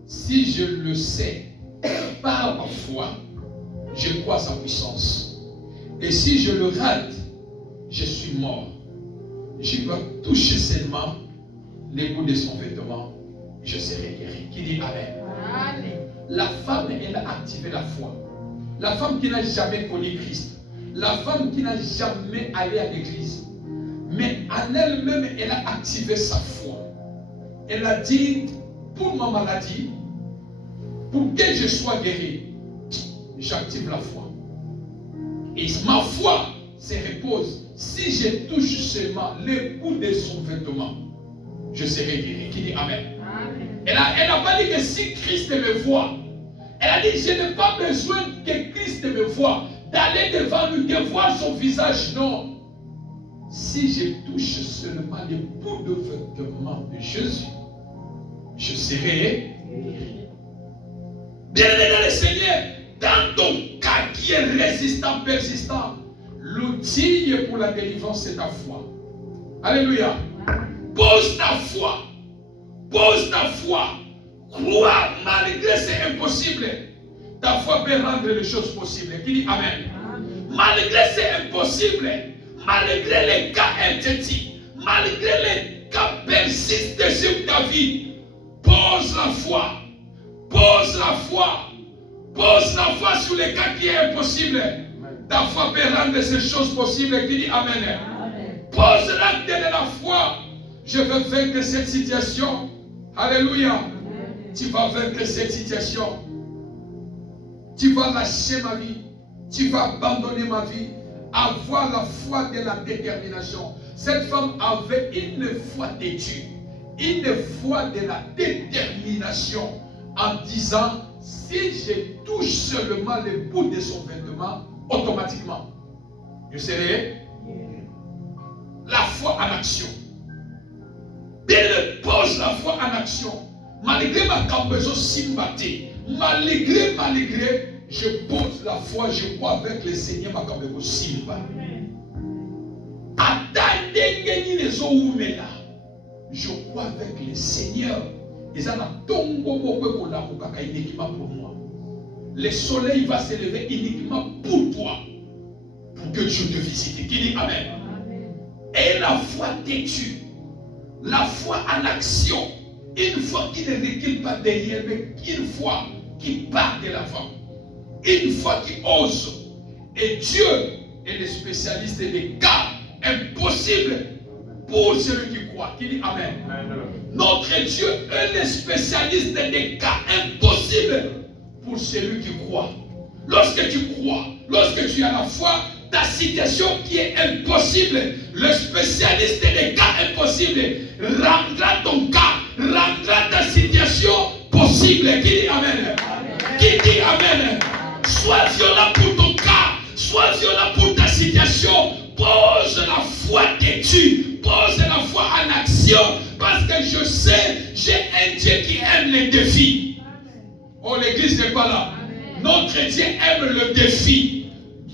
si je le sais par ma foi, je crois sa puissance. Et si je le rate, je suis mort. Je dois toucher seulement les bouts de son vêtement, je serai guéri. Qui dit Amen? Amen. La femme, elle a activé la foi. La femme qui n'a jamais connu Christ. La femme qui n'a jamais allé à l'église. Mais en elle-même, elle a activé sa foi. Elle a dit, pour ma maladie, pour que je sois guéri, j'active la foi. Et ma foi se repose. Si je touche seulement le bout de son vêtement, je serai guéri. Qui dit Amen? Amen. Elle n'a pas dit que si Christ me voit, elle a dit, je n'ai pas besoin que Christ me voie, d'aller devant lui, de voir son visage. Non. Si je touche seulement le bout de vêtement de Jésus, je serai guéri. Bien-aimé dans le Seigneur, dans ton cas qui est résistant, persistant, l'outil pour la délivrance, c'est ta foi. Alléluia. Pose ta foi. Pose ta foi. Crois malgré c'est impossible. Ta foi peut rendre les choses possibles. Qui dit Amen? Malgré c'est impossible, malgré les cas interdits, malgré les cas persistants sur ta vie, pose la foi. Pose la foi. Pose la foi sur les cas qui est impossible. Ta foi peut rendre ces choses possibles. Qui dit Amen? Amen. Pose l'acte de la foi. Je veux vaincre cette situation. Alléluia. Amen. Tu vas vaincre cette situation. Tu vas lâcher ma vie. Tu vas abandonner ma vie. Avoir la foi de la détermination. Cette femme avait une foi de Dieu. Une foi de la détermination. En disant, si je touche seulement le bout de son vêtement, automatiquement, je serai la foi en action. Elle pose la foi en action. Malgré ma cambezo simbaté, malgré, je pose la foi, je crois avec le Seigneur ma cambezo simba. Attendez les oumena. Je crois avec le Seigneur. Et ça n'a tongo pour moi. Le soleil va se lever uniquement pour toi. Pour que Dieu te visite. Qui dit Amen? Amen. Et la foi têtue. La foi en action. Une foi qui ne recule pas derrière, mais une foi qui part de l'avant. Une foi qui ose. Et Dieu est le spécialiste des cas impossibles pour celui qui croit. Qui dit Amen? Amen. Notre Dieu est le spécialiste des cas impossibles pour celui qui croit. Lorsque tu crois, lorsque tu as la foi, ta situation qui est impossible, le spécialiste des cas impossibles rendra ton cas, rendra ta situation possible. Qui dit Amen? Amen. Qui dit Amen? Sois violent pour ton cas, sois violent pour ta situation. Pose la foi têtue, pose la foi en action, parce que je sais, j'ai un Dieu qui aime les défis. Oh, l'église n'est pas là. Notre Dieu aime le défi.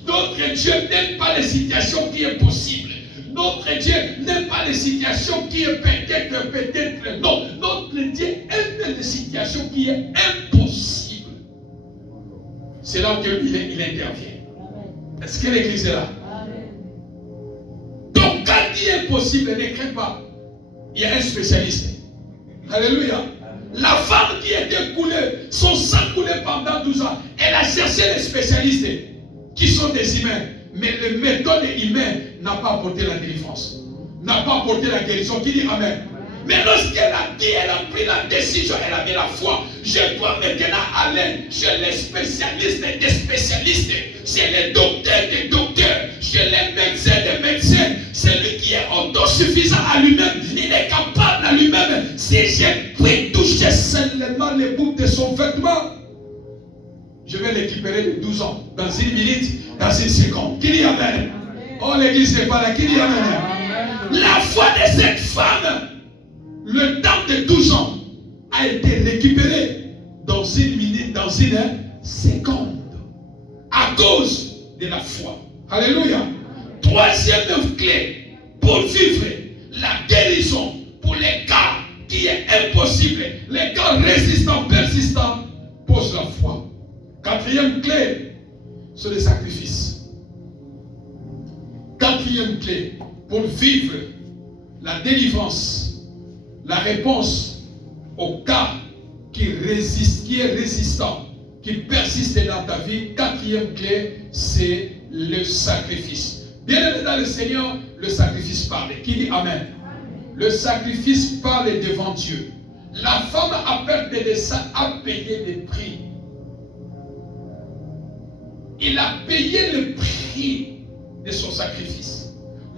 Notre Dieu n'aime pas les situations qui est possible. Notre Dieu n'aime pas les situations qui est peut-être. Non, notre Dieu aime les situations qui est impossible. C'est là que lui, il intervient. Est-ce que l'église est là? Donc, quand il est possible, ne crains pas. Il y a un spécialiste. Alléluia. La femme qui était coulée, son sang coulé pendant 12 ans, elle a cherché les spécialistes qui sont des humains. Mais les méthodes humaines n'ont pas apporté la délivrance, n'a pas apporté la guérison. Qui dit Amen? Mais lorsqu'elle a dit, elle a pris la décision, elle a mis la foi. Je dois maintenant aller chez les spécialistes des spécialistes, chez les docteurs des docteurs, chez les médecins des médecins. Celui qui est autosuffisant à lui-même, il est capable à lui-même. Si j'ai pris toucher seulement les bouts de son vêtement, je vais l'équiper de 12 ans, dans une minute, dans une seconde. Qui dit Amen? Oh, l'église n'est pas là. Qui dit Amen? La foi de cette femme, le temps de 12 ans, a été récupéré dans une minute, dans une seconde, à cause de la foi. Alléluia. Troisième clé pour vivre la guérison pour les cas qui est impossible, les cas résistants, persistants, pose la foi. Quatrième clé, c'est le sacrifice. Quatrième clé pour vivre la délivrance, la réponse au cas qui résiste, qui est résistant, qui persiste dans ta vie. Quatrième clé, c'est le sacrifice. Bien aimé dans le Seigneur, le sacrifice parle. Qui dit Amen? Le sacrifice parle devant Dieu. La femme a peur de ça, a payé le prix. Il a payé le prix de son sacrifice.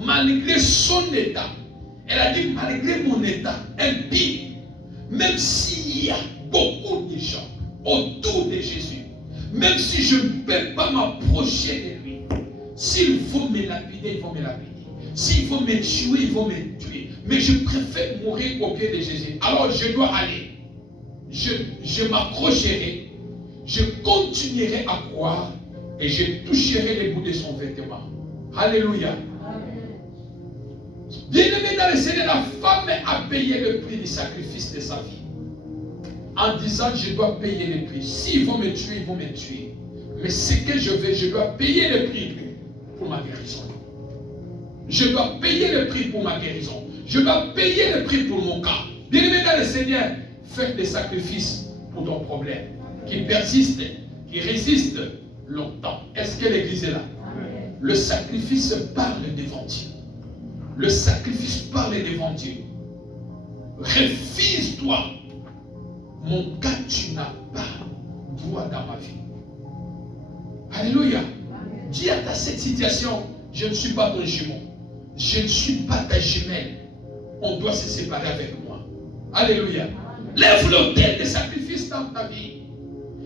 Malgré son état. Elle a dit, malgré mon état impie, même s'il y a beaucoup de gens autour de Jésus, même si je ne peux pas m'approcher de lui, s'il faut me lapider, ils vont me lapider. S'il faut me tuer, ils vont me tuer. Mais je préfère mourir au pied de Jésus. Alors je dois aller. Je m'accrocherai. Je continuerai à croire. Et je toucherai les bouts de son vêtement. Alléluia. Bien-aimé dans le Seigneur, la femme a payé le prix du sacrifice de sa vie. En disant, je dois payer le prix. S'ils vont me tuer, ils vont me tuer. Mais ce que je dois payer le prix pour ma guérison. Je dois payer le prix pour ma guérison. Je dois payer le prix pour mon cas. Bien-aimé dans le Seigneur, fais des sacrifices pour ton problème. Qui persiste, qui résiste longtemps. Est-ce que l'église est là? Amen. Le sacrifice parle devant Dieu. Le sacrifice parle devant Dieu. Refuse-toi. Mon cas, tu n'as pas droit dans ma vie. Alléluia. Amen. Dis à cette situation, je ne suis pas ton jumeau. Je ne suis pas ta jumelle. On doit se séparer avec moi. Alléluia. Amen. Lève l'autel de sacrifice dans ta vie.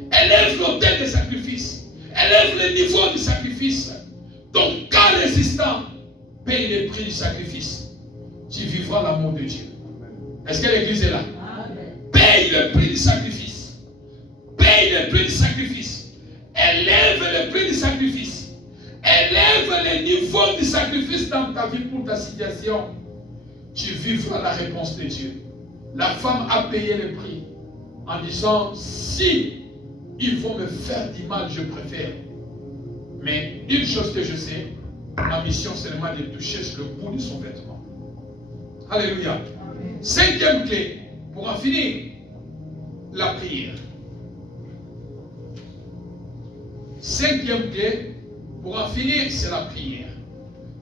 Élève l'autel de sacrifice. Élève le niveau du sacrifice. Ton cas résistant paye le prix du sacrifice. Tu vivras l'amour de Dieu. Est-ce que l'église est là? Amen. Paye le prix du sacrifice. Paye le prix du sacrifice. Élève le prix du sacrifice. Élève le niveau du sacrifice dans ta vie pour ta situation. Tu vivras la réponse de Dieu. La femme a payé le prix en disant, si ils vont me faire du mal, je préfère. Mais une chose que je sais, ma mission c'est seulement de toucher sur le bout de son vêtement. Alléluia. Amen. Cinquième clé, pour en finir, la prière. Cinquième clé, pour en finir, c'est la prière.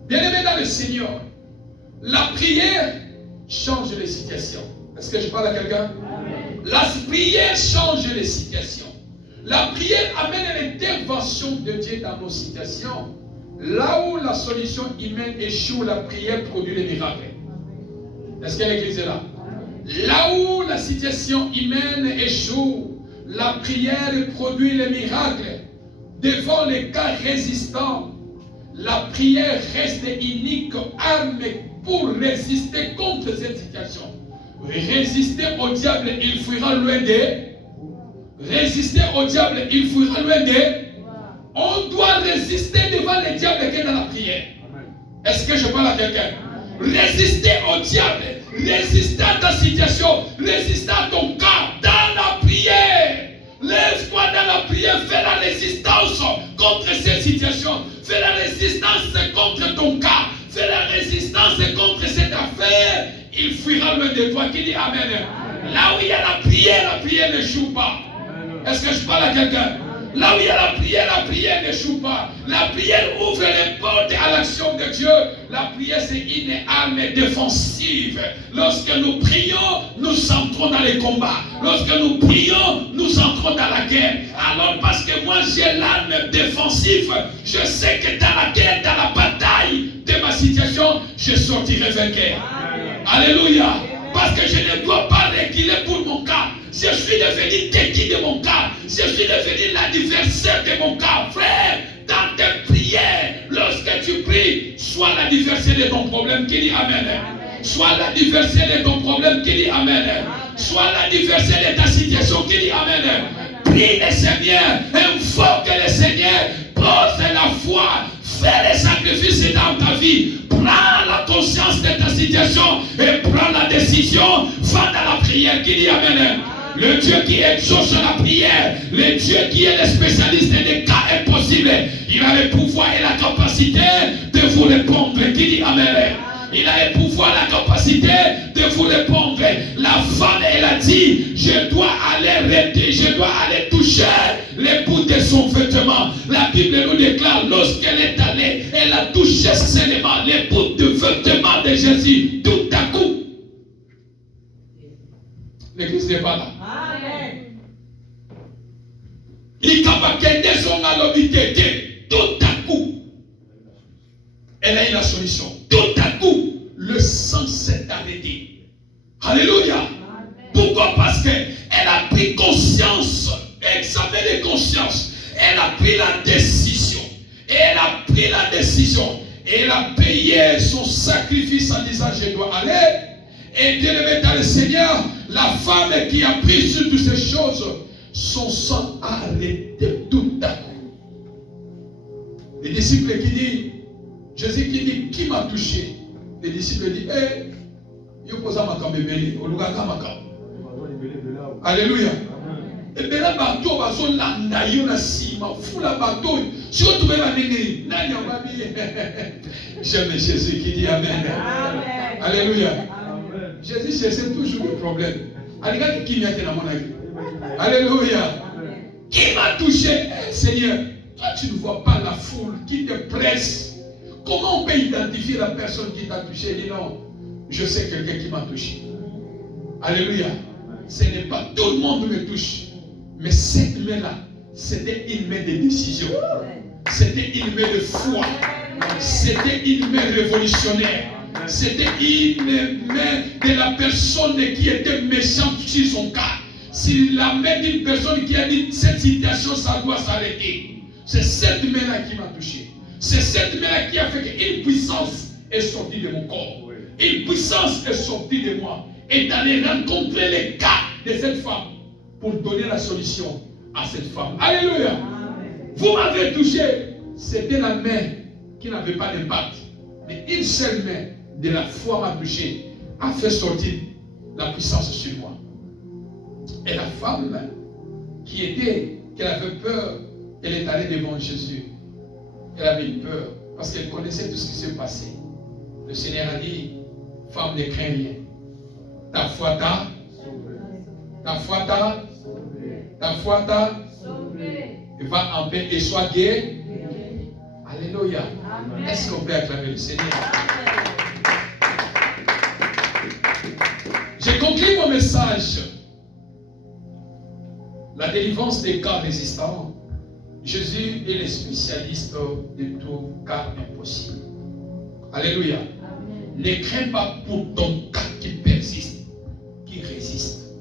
Bien-aimé dans le Seigneur, la prière change les situations. Est-ce que je parle à quelqu'un? La prière change les situations. La prière amène l'intervention de Dieu dans nos situations. Là où la solution humaine échoue, la prière produit les miracles. Est-ce que l'église est là? Là où la situation humaine échoue, la prière produit les miracles. Devant les cas résistants, la prière reste unique arme pour résister contre cette situation. Résister au diable, il fuira loin d'eux. Résister au diable, il fuira loin d'eux. On doit résister devant le diable qui est dans la prière. Est-ce que je parle à quelqu'un? Résister au diable, résister à ta situation, résister à ton cas dans la prière. Lève-toi dans la prière, fais la résistance contre cette situation. Fais la résistance contre ton cas. Fais la résistance contre cette affaire. Il fuira loin de toi. Qui dit Amen? Là où il y a la prière ne joue pas. Est-ce que je parle à quelqu'un? Là où il y a la prière n'échoue pas. La prière ouvre les portes à l'action de Dieu. La prière, c'est une arme défensive. Lorsque nous prions, nous entrons dans les combats. Lorsque nous prions, nous entrons dans la guerre. Alors, parce que moi, j'ai l'arme défensive, je sais que dans la guerre, dans la bataille de ma situation, je sortirai vainqueur. Alléluia. Parce que je ne dois pas reculer pour mon cas. Je suis devenu têtu de mon cas. Je suis devenu l'adversaire de mon cas. Frère, dans tes prières, lorsque tu pries, sois l'adversaire de ton problème qui dit Amen. Sois l'adversaire de ton problème qui dit Amen. Sois l'adversaire de ta situation qui dit Amen. Prie le Seigneur, invoque le Seigneur, pose la foi, fais les sacrifices dans ta vie. Prends la conscience de ta situation et prends la décision. Va dans la prière qui dit Amen. Le Dieu qui exauce la prière, le Dieu qui est le spécialiste des cas impossibles, il a le pouvoir et la capacité de vous répondre. Qui dit Amen? Il a le pouvoir, la capacité de vous répondre. La femme, elle a dit, je dois aller toucher les bouts de son vêtement. La Bible nous déclare, lorsqu'elle est allée, elle a touché seulement les bouts de vêtement de Jésus. Tout à coup, l'église n'est pas là. Amen. Tout à coup, elle a eu la solution. Tout à coup, le sang s'est arrêté. Alléluia. Amen. Pourquoi? Parce qu'elle a pris conscience, examen de conscience. Elle a pris la décision. Et elle a pris la décision. Et elle a payé son sacrifice en disant, je dois aller. Et Dieu le met dans le Seigneur. La femme qui a pris sur toutes ces choses, son sang a arrêté tout à coup. Les disciples qui disent, Jésus qui dit, qui m'a touché? Les disciples disent, je pose ma camébélé, au lugar de Alléluia. Et bien là, bateau, bateau, landa, yona sima, foula bateau, si on trouvait la néné, nani on va dire. J'aime Jésus qui dit Amen. Amen. Alléluia. Amen. Jésus cherchait toujours le problème. Alléluia, qui m'a été dans mon avis. Alléluia. Qui m'a touché? Seigneur, toi tu ne vois pas la foule qui te presse. Comment on peut identifier la personne qui t'a touché? Il dit non, je sais quelqu'un qui m'a touché. Alléluia. Ce n'est pas tout le monde me touche. Mais cette main-là, c'était une main de décision. C'était une main de foi. C'était une main révolutionnaire. C'était une main de la personne qui était méchante sur son cas. C'est la main d'une personne qui a dit cette situation, ça doit s'arrêter. C'est cette main-là qui m'a touché. C'est cette main-là qui a fait qu'une puissance est sortie de mon corps. Une puissance est sortie de moi. Et d'aller rencontrer les cas de cette femme pour donner la solution à cette femme. Alléluia. Amen. Vous m'avez touché. C'était la main qui n'avait pas d'impact. Mais une seule main de la foi m'a touché, a fait sortir la puissance sur moi. Et la femme qu'elle avait peur, elle est allée devant Jésus. Elle avait eu peur parce qu'elle connaissait tout ce qui s'est passé. Le Seigneur a dit, femme, ne crains rien. Ta foi t'a sauvé. Va en paix et sois guéri. Alléluia. Est-ce qu'on peut acclamer le Seigneur? J'ai conclu mon message. La délivrance des cas résistants. Jésus est le spécialiste de tout cas impossible. Alléluia. Amen. Ne crains pas pour ton cas qui persiste, qui résiste.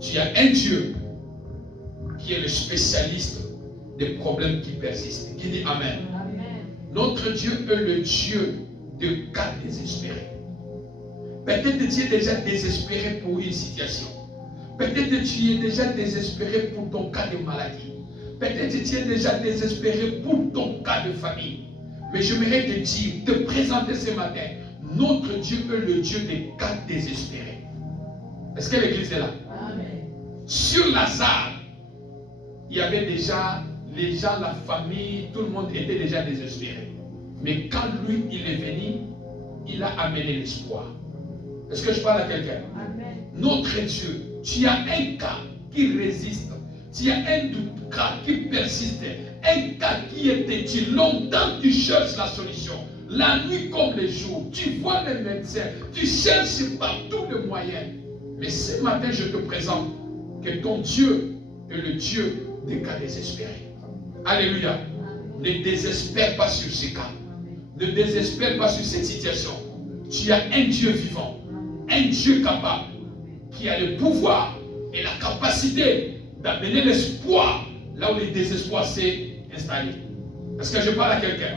Tu as un Dieu qui est le spécialiste des problèmes qui persistent. Qui dit Amen. Amen. Notre Dieu est le Dieu de cas désespérés. Peut-être tu es déjà désespéré pour une situation. Peut-être tu es déjà désespéré pour ton cas de maladie. Peut-être tu es déjà désespéré pour ton cas de famille. Mais j'aimerais te dire, te présenter ce matin, notre Dieu est le Dieu des cas désespérés. Est-ce que l'église est là? Amen. Sur Lazare, il y avait déjà les gens, la famille, tout le monde était déjà désespéré. Mais quand lui, il est venu, il a amené l'espoir. Est-ce que je parle à quelqu'un? Amen. Notre Dieu, tu as un cas qui résiste. Tu as un cas qui persiste. Un cas qui est petit. Longtemps tu cherches la solution. La nuit comme les jours. Tu vois les médecins. Tu cherches partout le moyen. Mais ce matin, je te présente que ton Dieu est le Dieu des cas désespérés. Alléluia. Ne désespère pas sur ces cas. Ne désespère pas sur cette situation. Tu as un Dieu vivant. Un Dieu capable. Qui a le pouvoir et la capacité d'amener l'espoir là où le désespoir s'est installé. Est-ce que je parle à quelqu'un?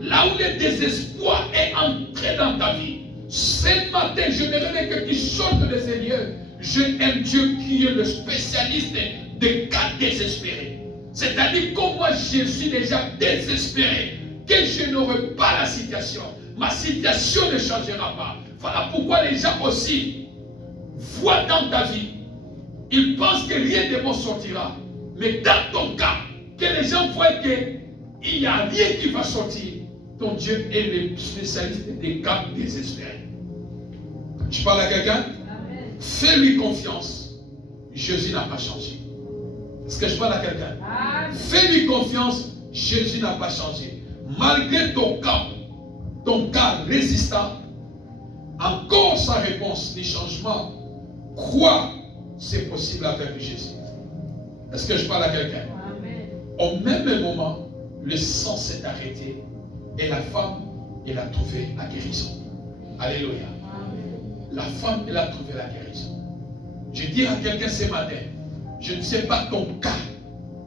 Là où le désespoir est entré dans ta vie, ce matin, je me réveille que tu sortes de ces lieux. Je aime Dieu qui est le spécialiste des cas désespérés. C'est-à-dire que moi, je suis déjà désespéré, que je n'aurai pas la situation. Ma situation ne changera pas. Voilà pourquoi les gens aussi voient dans ta vie. Ils pensent que rien de bon sortira. Mais dans ton cas, que les gens voient qu'il n'y a rien qui va sortir, ton Dieu est le spécialiste des cas désespérés. Je parle à quelqu'un? Fais-lui confiance. Jésus n'a pas changé. Est-ce que je parle à quelqu'un? Fais-lui confiance. Jésus n'a pas changé. Malgré ton cas résistant, encore sa réponse ni changement, crois, c'est possible avec Jésus. Est-ce que je parle à quelqu'un? Au même moment, le sang s'est arrêté et la femme, elle a trouvé la guérison. Alléluia. La femme, elle a trouvé la guérison. Je dis à quelqu'un ce matin, je ne sais pas ton cas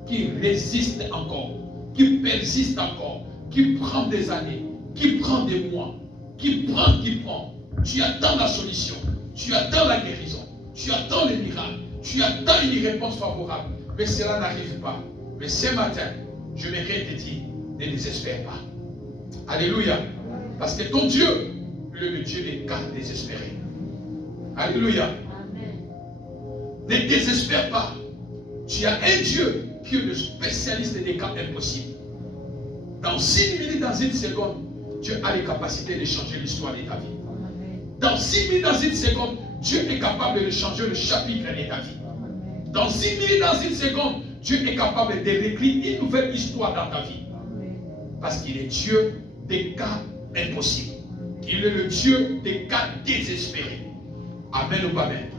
qui résiste encore, qui persiste encore, qui prend des années, qui prend des mois, qui prend. Tu attends la solution, tu attends la guérison, tu attends le miracle, tu attends une réponse favorable, mais cela n'arrive pas. Mais ce matin, je m'aimerais te dire, ne désespère pas. Alléluia. Parce que ton Dieu, il est le Dieu des cas désespérés. Alléluia. Amen. Ne désespère pas. Tu as un Dieu qui est le spécialiste des cas impossibles. Dans 6 minutes, dans une seconde, Dieu a les capacités de changer l'histoire de ta vie. Dans 6 minutes, dans une seconde, Dieu est capable de changer le chapitre de ta vie. Dans 6 minutes, dans une seconde, Dieu est capable de réécrire une nouvelle histoire dans ta vie. Parce qu'il est Dieu des cas impossibles. Il est le Dieu des cas désespérés. Amen ou pas amen?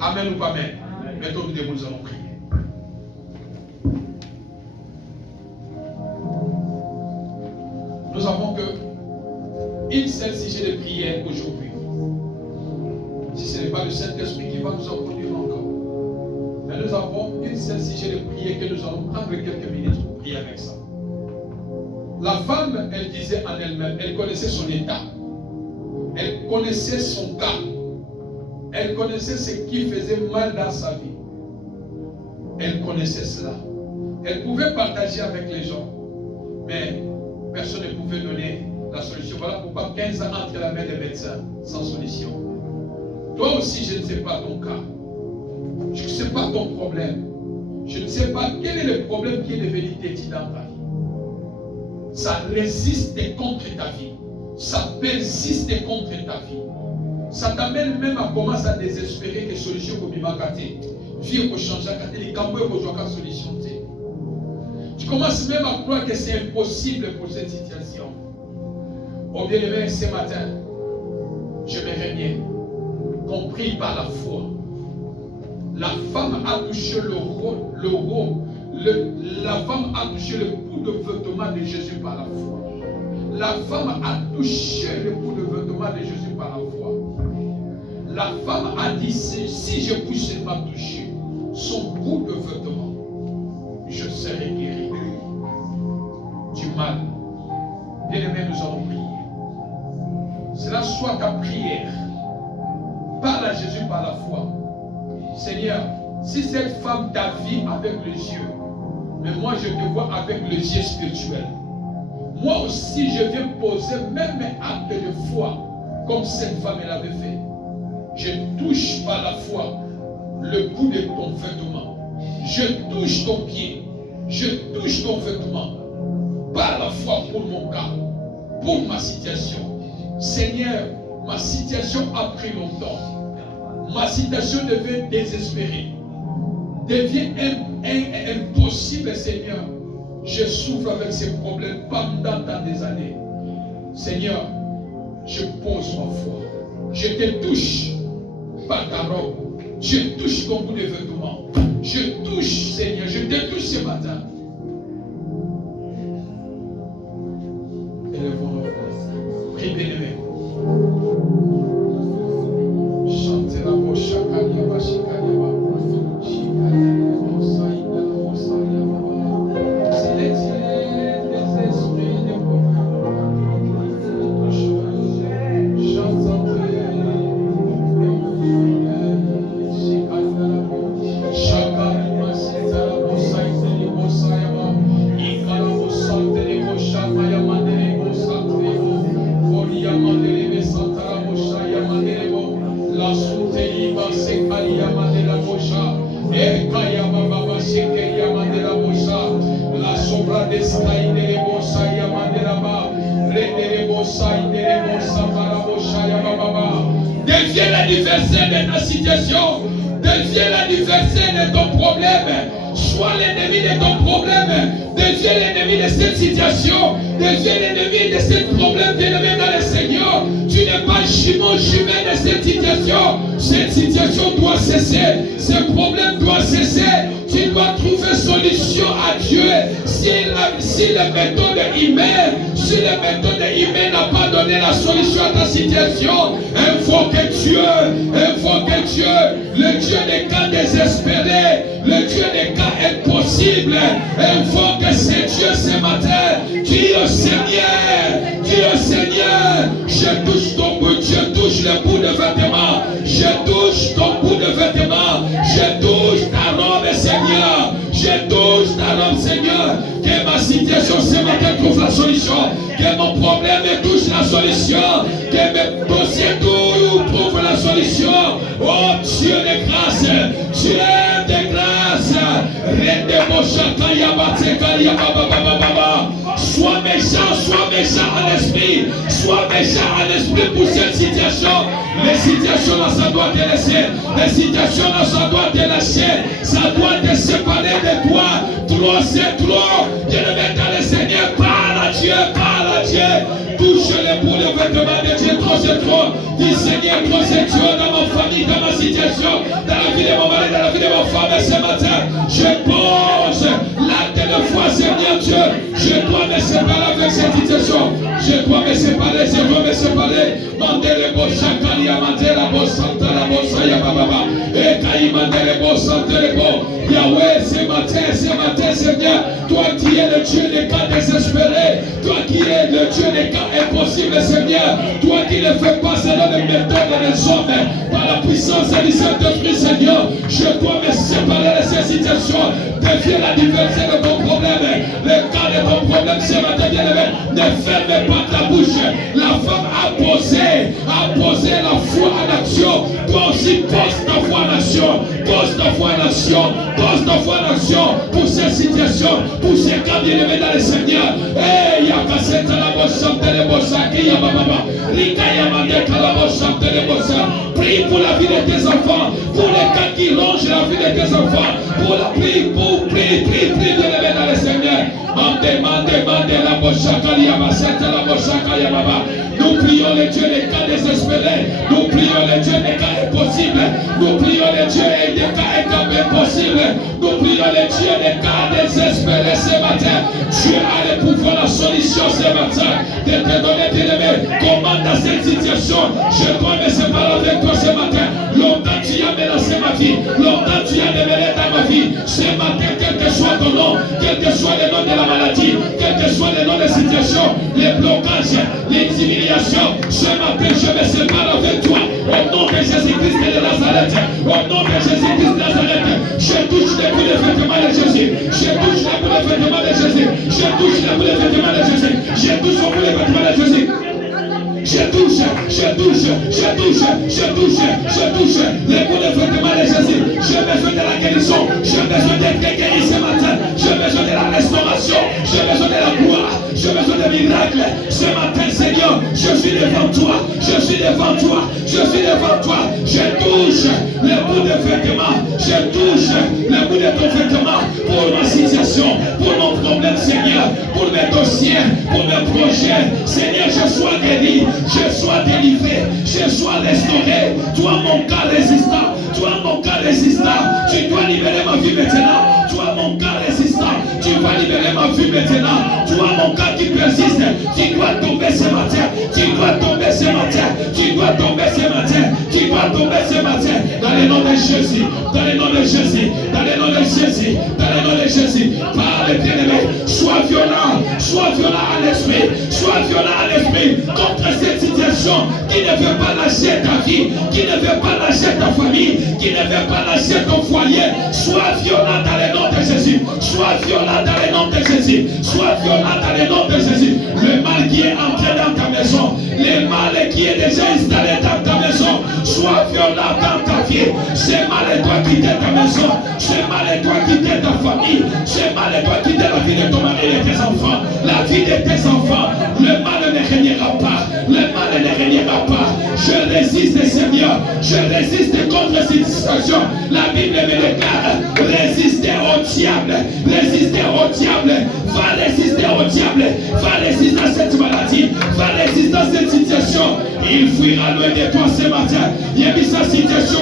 Amen ou pas amen? Mettons-nous debout, nous allons prier. Nous avons qu'une seule sujet de prière aujourd'hui. Si ce n'est pas le Saint-Esprit qui va nous en conduire encore. Mais nous avons une seule sujet de prière que nous allons prendre quelques minutes pour prier avec ça. La femme, elle disait en elle-même, elle connaissait son état. Elle connaissait son cas. Elle connaissait ce qui faisait mal dans sa vie. Elle connaissait cela. Elle pouvait partager avec les gens. Mais personne ne pouvait donner la solution. Voilà pourquoi 15 ans entre la main des médecins sans solution. Toi aussi, je ne sais pas ton cas. Je ne sais pas ton problème. Je ne sais pas quel est le problème qui est devenu têtu dans ta vie. Ça résiste contre ta vie. Ça persiste contre ta vie. Ça t'amène même à commencer à désespérer que solution pour m'imaginer. Vie pour changer, les cambois pour jouer à solution. Tu commences même à croire que c'est impossible pour cette situation. Au bien-aimé, ce matin, je m'aimerais bien qu'on prie par la foi. La femme a touché la femme a touché le bout de vêtement de Jésus par la foi. La femme a touché le bout de vêtement de Jésus par la foi. La femme a dit, si je puis seulement toucher son bout de vêtement, je serai guéri du mal. Bien-aimé, nous allons prier. Cela soit ta prière. Parle à Jésus par la foi. Seigneur, si cette femme t'a vu avec les yeux, Mais moi, je te vois avec les yeux spirituels. Moi aussi, je viens poser même un acte de foi, comme cette femme l'avait fait. Je touche par la foi le bout de ton vêtement. Je touche ton pied. Je touche ton vêtement. Par la foi pour mon cas, pour ma situation. Seigneur, ma situation a pris longtemps. Ma situation devient désespérée. Devient impossible, Seigneur. Je souffre avec ces problèmes pendant tant des années. Seigneur, je pose ma foi. Je te touche par ta robe. Je touche ton bout de vêtement. Je touche, Seigneur, je te touche ce matin. Élevons nos voix. Prie, bien-aimé. Chantez la voix, Shakaliaba, Shikaliaba. C'est les dieux des esprits des prophètes. Chantez. Deviens l'adversaire de ta situation. Deviens l'adversaire de ton problème. Sois l'ennemi de ton problème. Deviens l'ennemi de cette situation. Deviens l'ennemi de ce problème bien-aimé dans le Seigneur. Tu n'es pas jumeau de cette situation. Cette situation doit cesser. Ce problème doit cesser. Tu dois trouver solution à Dieu. Si la méthode humaine, n'a pas donné la solution à ta situation, invoque Dieu, le Dieu des cas désespérés, le Dieu des cas impossibles. Invoque ce Dieu ce matin. Dis au Seigneur, je touche ton bout, je touche le bout de vêtement, je touche ton bout de vêtement, je touche ta robe, Seigneur, je touche ta robe, Seigneur. Que ma situation ce matin trouve la solution, que mon problème touche la solution, que mes dossiers trouvent la solution. Oh Dieu de grâce, Dieu de grâce, sois méchant à l'esprit, pour cette situation. Les situations là, ça doit te laisser, les situations là, ça doit te lâcher, ça doit te séparer de toi. Trop c'est trop. Dieu le met dans le Seigneur, parle à Dieu, touche les bouts de vêtements de Dieu. Trop c'est trop. Dis Seigneur, trop c'est trop dans ma famille, dans ma situation, dans la vie de mon mari, dans la vie de ma femme. Et ce matin, je pose l'acte de foi, Seigneur Dieu. Je dois me séparer avec cette situation. Je dois me séparer. Mandele bossa, kalia mandela bossa, la bossa, yababa. Et kaï mandele bossa, telebo. Yahweh, ce matin, Seigneur, toi qui es le Dieu des cas désespérés, toi qui es le Dieu des cas impossibles, Seigneur, toi qui ne fais pas selon les méthodes des hommes, par la puissance du Saint-Esprit, Seigneur, je dois me séparer de ces situations. Deviens la diversité de ton problème, le cas de ton problème, ce matin, bien-aimé, ne ferme pas ta bouche. La femme a posé la foi en action. Toi aussi, pose ta foi en action, pose ta foi en action pour ces situations, pour ces cas bien-aimés dans le Seigneur. Eh, Yakaseta la bossa, telebossa, Kiyababa, Rikayamandeka la bossa, telebossa. Prie pour la vie de tes enfants, pour les cas qui rongent la vie de tes enfants, prie, bien-aimés dans le Seigneur. Mande la bossa, Kaliyabaseta la bossa, Kayababa. Nous prions les dieux des cas désespérés. Nous prions les dieux des cas impossibles. Nous prions les dieux des cas impossibles. Nous prions les dieux des cas désespérés ce matin. Dieu a le pouvoir, la solution ce matin. De te donner tes lèvres. Comment dans cette situation, je dois me séparer avec toi ce matin. Longtemps tu as menacé ma vie. Longtemps tu as démêlé dans ma vie. Ce matin, quel que soit ton nom, quel que soit le nom de la maladie, quel que soit le nom de la situation, les blocages, les humiliations, ce matin je me sépare avec toi. Au nom de Jésus-Christ de Nazareth, au nom de Jésus-Christ de Nazareth, je touche les bouts de vêtements de Jésus. Je touche les bouts Je touche le bout des vêtements de Jésus. Je touche au bout des vêtements de Jésus. Je touche les bouts de vêtements de Jésus. J'ai besoin de la guérison. J'ai besoin d'être guéri ce matin. J'ai besoin de la restauration. J'ai besoin de la gloire. J'ai besoin de miracles. Ce matin, Seigneur, je suis devant toi. Je suis devant toi. Je suis devant toi. Je touche les bouts de vêtements. Je touche les bouts de ton vêtement pour ma situation, pour mon problème, Seigneur, pour mes dossiers, pour mes projets. Seigneur, je sois guéri. Je sois délivré, je sois restauré. Toi mon cas résistant, toi mon cas résistant, tu dois libérer ma vie maintenant. Toi mon cas résistant, tu vas libérer ma vie maintenant. Toi mon cas qui persiste, tu dois tomber ce matin. Tu dois tomber ce matin. Tu dois tomber ce matin. Tu dois tomber ce matin. Dans le nom de Jésus, dans le nom de Jésus, dans le nom de Jésus, dans le nom de Jésus. Parle bien-aimé, sois violent à l'esprit, sois violent à l'esprit contre cette situation qui ne veut pas lâcher ta vie, qui ne veut pas lâcher ta famille, qui ne veut pas lâcher ton foyer. Sois violent dans le nom de Jésus. Sois violent dans le nom de Jésus. Sois violent dans le nom de Jésus. Le mal qui est entré dans ta maison, le mal qui est déjà installé dans ta maison, sois violent dans ta vie. C'est mal doit quitter ta maison. C'est mal doit quitter ta famille. C'est mal doit quitter la vie de ton mari et de tes enfants. La vie de tes enfants. Le mal ne régnera pas. Le mal ne régnera pas. Je résiste, Seigneur. Je résiste contre cette situation. La Bible me déclare, résistez au diable. Résistez au diable. Va résister au diable. Va résister à cette maladie. Va résister à cette situation. Il fuira loin de toi ce matin. Il y a mis sa situation.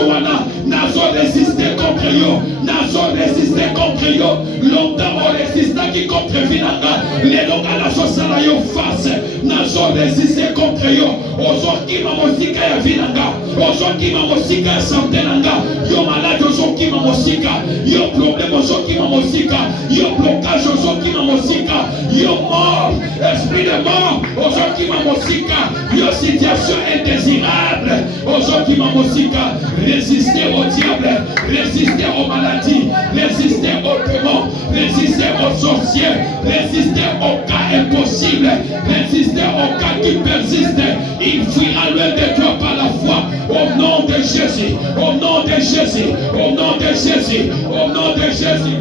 Nazo résister contre yo. Nazo résister contre yo. Longtemps on résiste qui contre Vinanga. Les longs nazo sala yo face. Nazo résister contre yo. Aujourd'hui ma mosika ya Vinanga. Aujourd'hui ma mosika ya santé nanga. Yo malade aujourd'hui ma mosika. Yo problème aujourd'hui ma mosika. Yo blocage aujourd'hui ma mosika. Yo mort. Esprit de mort. Aujourd'hui ma mosika. Yo situation indésirable. Aujourd'hui ma mosika. Résister au diable. Résister aux maladies. Résister aux démons. Résister aux sorciers. Résister aux cas impossibles. Résister aux cas qui persistent. Il fuira loin de toi par la foi. Au nom de Jésus. Au nom de Jésus. Au nom de Jésus. Au nom de Jésus.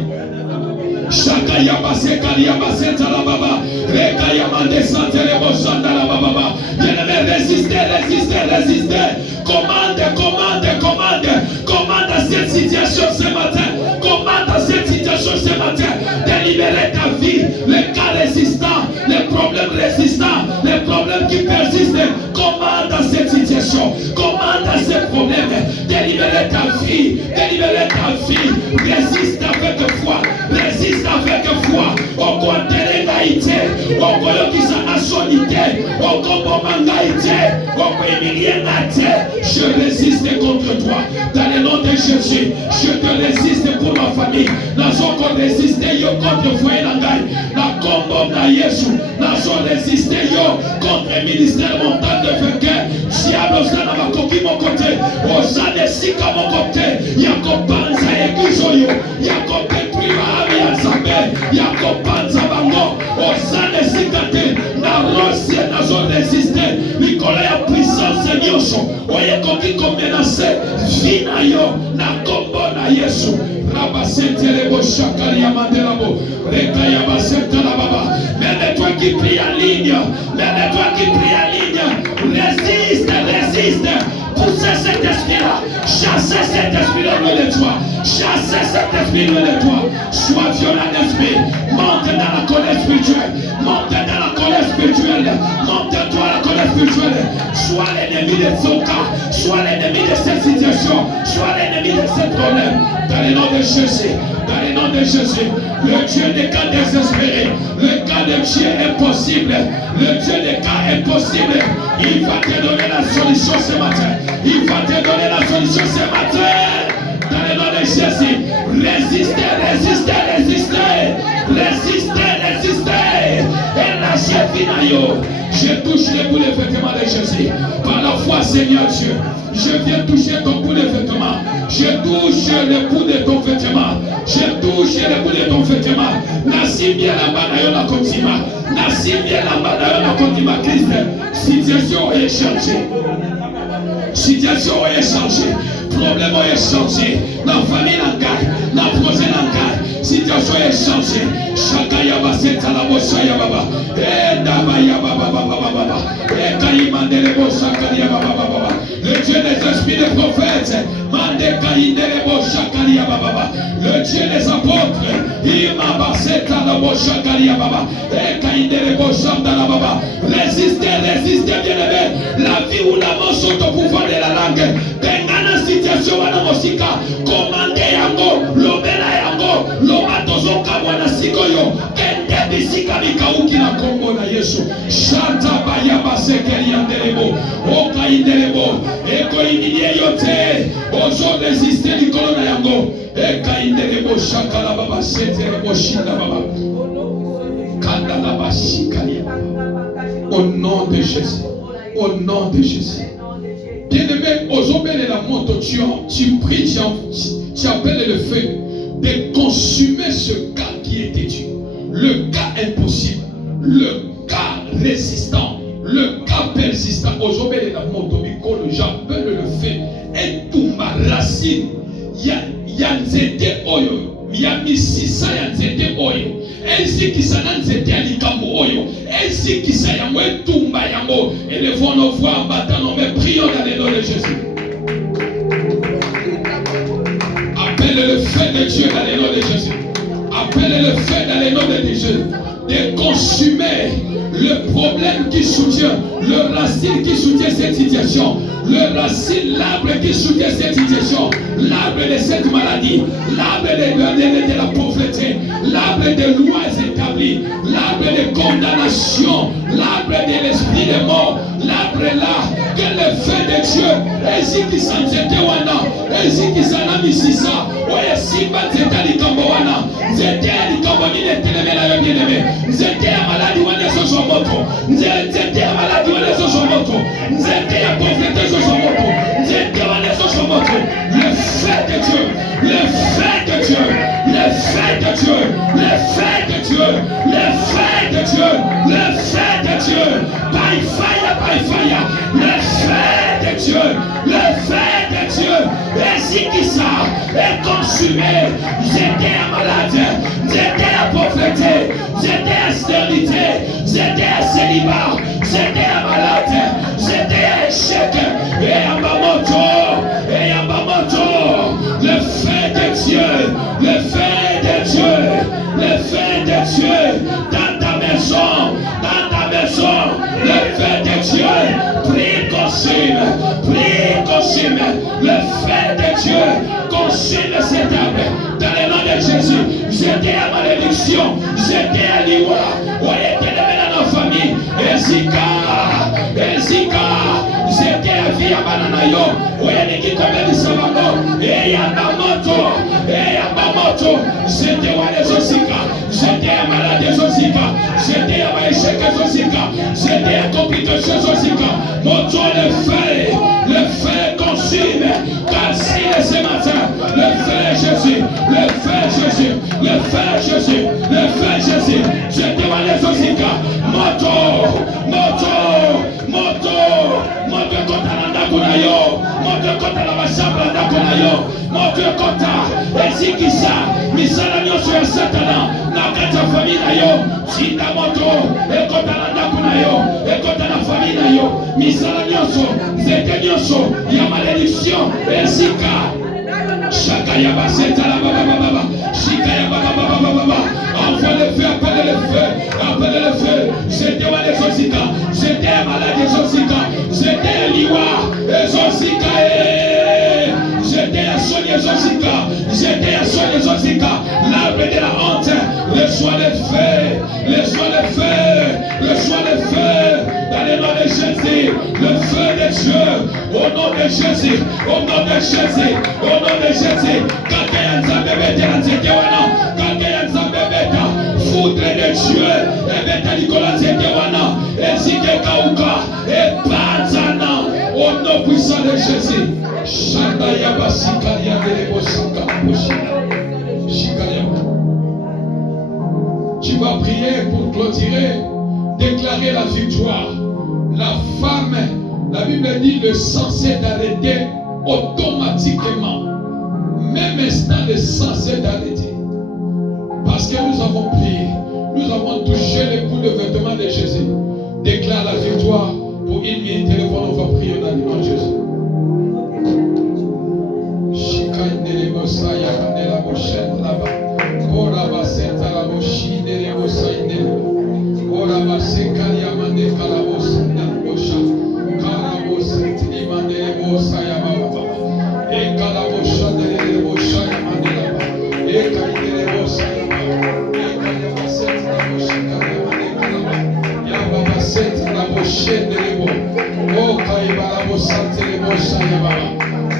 Shakaya Basekalia Baseta la Baba. Rekaya Mandesante le Bosanda la Baba. Bien-aimé, résistez. Commande à cette situation ce matin. Commande à cette situation ce matin. De libérer ta vie. Les cas résistants, les problèmes résistants, les problèmes qui persistent. Commande à cette situation. Commande à ces problèmes. De libérer ta vie. Résiste avec foi. Résiste avec foi. Au contraire d'Haïti. Au contraire qui s'en a solité. Au contraire d'Haïti. Au contraire. Je résiste contre toi. Dans le nom de Jésus. Je te résiste pour ma famille. Nous avons résisté contre foyer Nangai. Nous avons résisté contre le ministère montant de vainqueur. Diable, ça n'a pas coquille mon côté. Osane Sika mon côté. Yakopanza Egujoyo. Yakopé Primaami Azambe. Yakopanza Bango. Osane Sikate. Na Rosie, nous avons résisté. Nicolas a puissance Nyosho. Oye koki ko menacé. Vina yo. Na kombo na Yesu. Rabasente lebo shakari ya mandelabo. Reka ya basente la baba. Mais toi qui prie en ligne. Résiste. Poussez cet esprit-là. Chassez cet esprit-là loin de toi. Sois violent d'esprit. Monte dans la colère spirituelle. Monte-toi à la colère spirituelle. Sois l'ennemi de son cas. Sois l'ennemi de cette situation. Sois l'ennemi de ce problème. Dans le nom de Jésus. Le Dieu des cas désespérés. Le cas de Dieu impossible. Le Dieu des cas impossibles. Il va te donner la solution ce matin. Dans le nom de Jésus. Résistez. Et lâchez Finayo. Je touche les bouts de vêtements de Jésus. Par la foi, Seigneur Dieu. Je viens toucher ton bout de vêtements. Je touche le bout de ton vêtement. Je touche bouche et les ton vêtement. Nasimia la banayo la kontima. Nasimia la banayo la kontima Christ. Situation est changée. Situation est changée. Problème est changé. Dans la famille, dans le projet, situation est changée. Chaka yaba seta la bosa yaba baba. Daba yaba baba baba baba. Kaïmande le bosa yaba baba baba. Le Dieu des esprits des prophètes. Mande kaïnde le bosa yaba baba. Le Dieu des apôtres. Imaba seta la bosa yaba baba. Kaïnde le bosa baba. Résistez, résistez bien aimé. La vie ou la mort sont au pouvoir de la langue. Tengana situation wana mosika. Commande yango. Lobela yango. Lobatozo kabwana sikoyo. Kende bisika mikauki na Kongo na Yesu. Shanta bayaba sekeri yandelebo. Oka indelebo. Eko iniye yote. Ozo resiste likolo na yango. Eka indelebo shakala baba setelebo shinda baba. Kanda la bashika liya. Au nom de Jésus. Au nom de Jésus. Bien-aimé, aujourd'hui, la montre, tu pries, tu appelles le feu de consumer ce cas qui était Dieu. Le cas impossible, le cas résistant, le cas persistant. Aujourd'hui, la montre, j'appelle le feu et tout ma racine. Il y a nzete oyo, il y a misisa ya nzete oyo. Ainsi qui s'en nzete ya likambo oyo. Ainsi qui s'en yango etumba yango. Élevons nos voix en battant nos mains, prions dans le nom de Jésus. Appelle le feu de Dieu dans le nom de Jésus. Appelle le feu dans le nom de Jésus. De consumer le problème qui soutient, le racine qui soutient cette situation, le racine, l'arbre qui soutient cette situation, l'arbre de cette maladie, l'arbre de la pauvreté, l'arbre de lois établies, l'arbre de condamnation, l'arbre de l'esprit de mort, l'arbre là, que le feu de Dieu, ainsi qui s'en zete wana, ainsi qui s'en a mis ça, oye simba zeta likambo wana, zete likambo ni netelemela yo bien-aimé, zete ya maladie wana so moto, zete ya maladie wana so moto, zete ya pauvreté so moto, zete wana so moto, le feu de Dieu, le feu de Dieu, le feu de Dieu, le feu de Dieu, le feu de Dieu, le feu de Dieu, by fire, le feu de Dieu, le feu de Dieu, ainsi qui ça est consumé, j'étais à malade, j'étais à pauvreté, j'étais à stérilité, j'étais à célibat, j'étais à malade, j'étais à échec, et à ma moto, le feu de Dieu, le feu de Dieu, le feu de Dieu, dans ta maison, le feu de Dieu, prie, consume, le feu de Dieu, consume cet arbre, dans le nom de Jésus, j'étais à malédiction, j'étais à l'iwa, voyez qu'il est dans nos familles, Ezika, j'étais à vie à Bananayo, voyez qu'il est dans Sabango, et à Bamoto, j'étais à Zosika, j'étais à maladie Zosika, j'étais à Maïchek Zosika, j'étais à complication Zosika, moto le feu consume, ce matin, le feu Jésus, le feu Jésus, j'étais à les Zosika, moto, kota kuna yo, moto kota na mashamba na kuna yo, moto kota ezikisa misala nyonso ya Satana na kati ya familia na yo, chinda moto ekota na ndako na yo, ekota na familia na yo, misala nyonso, nzete nyonso ya malédiction ezika. Chaka ya baseta la baba, chika ya baba, envoie le feu, appelle le feu, j'étais à l'exorcika, j'étais à maladie exorcika, j'étais à l'iwa, exorcika, j'étais à son exorcika, l'arbre de la honte, reçois le feu, dans le nom de Jésus, le feu de Dieu, au nom de Jésus, quelqu'un y a Nzambe beta nzete wana, quelqu'un y a Nzambe beta, foudre de Dieu, et beta likola nzete wana, et zike kauka, et panzana, au nom puissant de Jésus. Shanda yaba sikalia de lebo sika, shikalia. prier pour clôturer, déclarer la victoire. La femme, la Bible dit, le sang s'est arrêté automatiquement. Même instant, le sang s'est arrêté. Parce que nous avons prié. Nous avons touché le bout de vêtement de Jésus. Déclare la victoire. Pour une minute, téléphone, on va prier dans le nom de Jésus.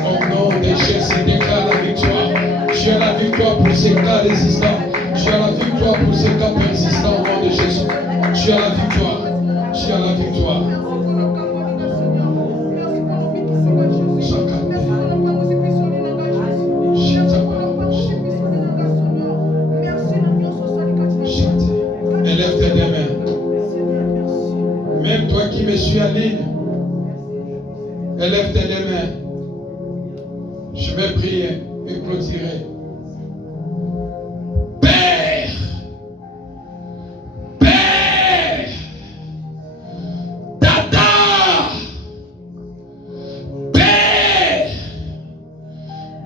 Au nom de Jésus, déclare la victoire. Tu as la victoire pour ces cas résistants. Tu as la victoire pour ces cas persistants au nom de Jésus. Tu as la victoire. Tu as la victoire. Élève tes deux mains. Même toi qui me suis en ligne, élève tes deux mains. Je vais prier et clôturer. Père, Tata, Père,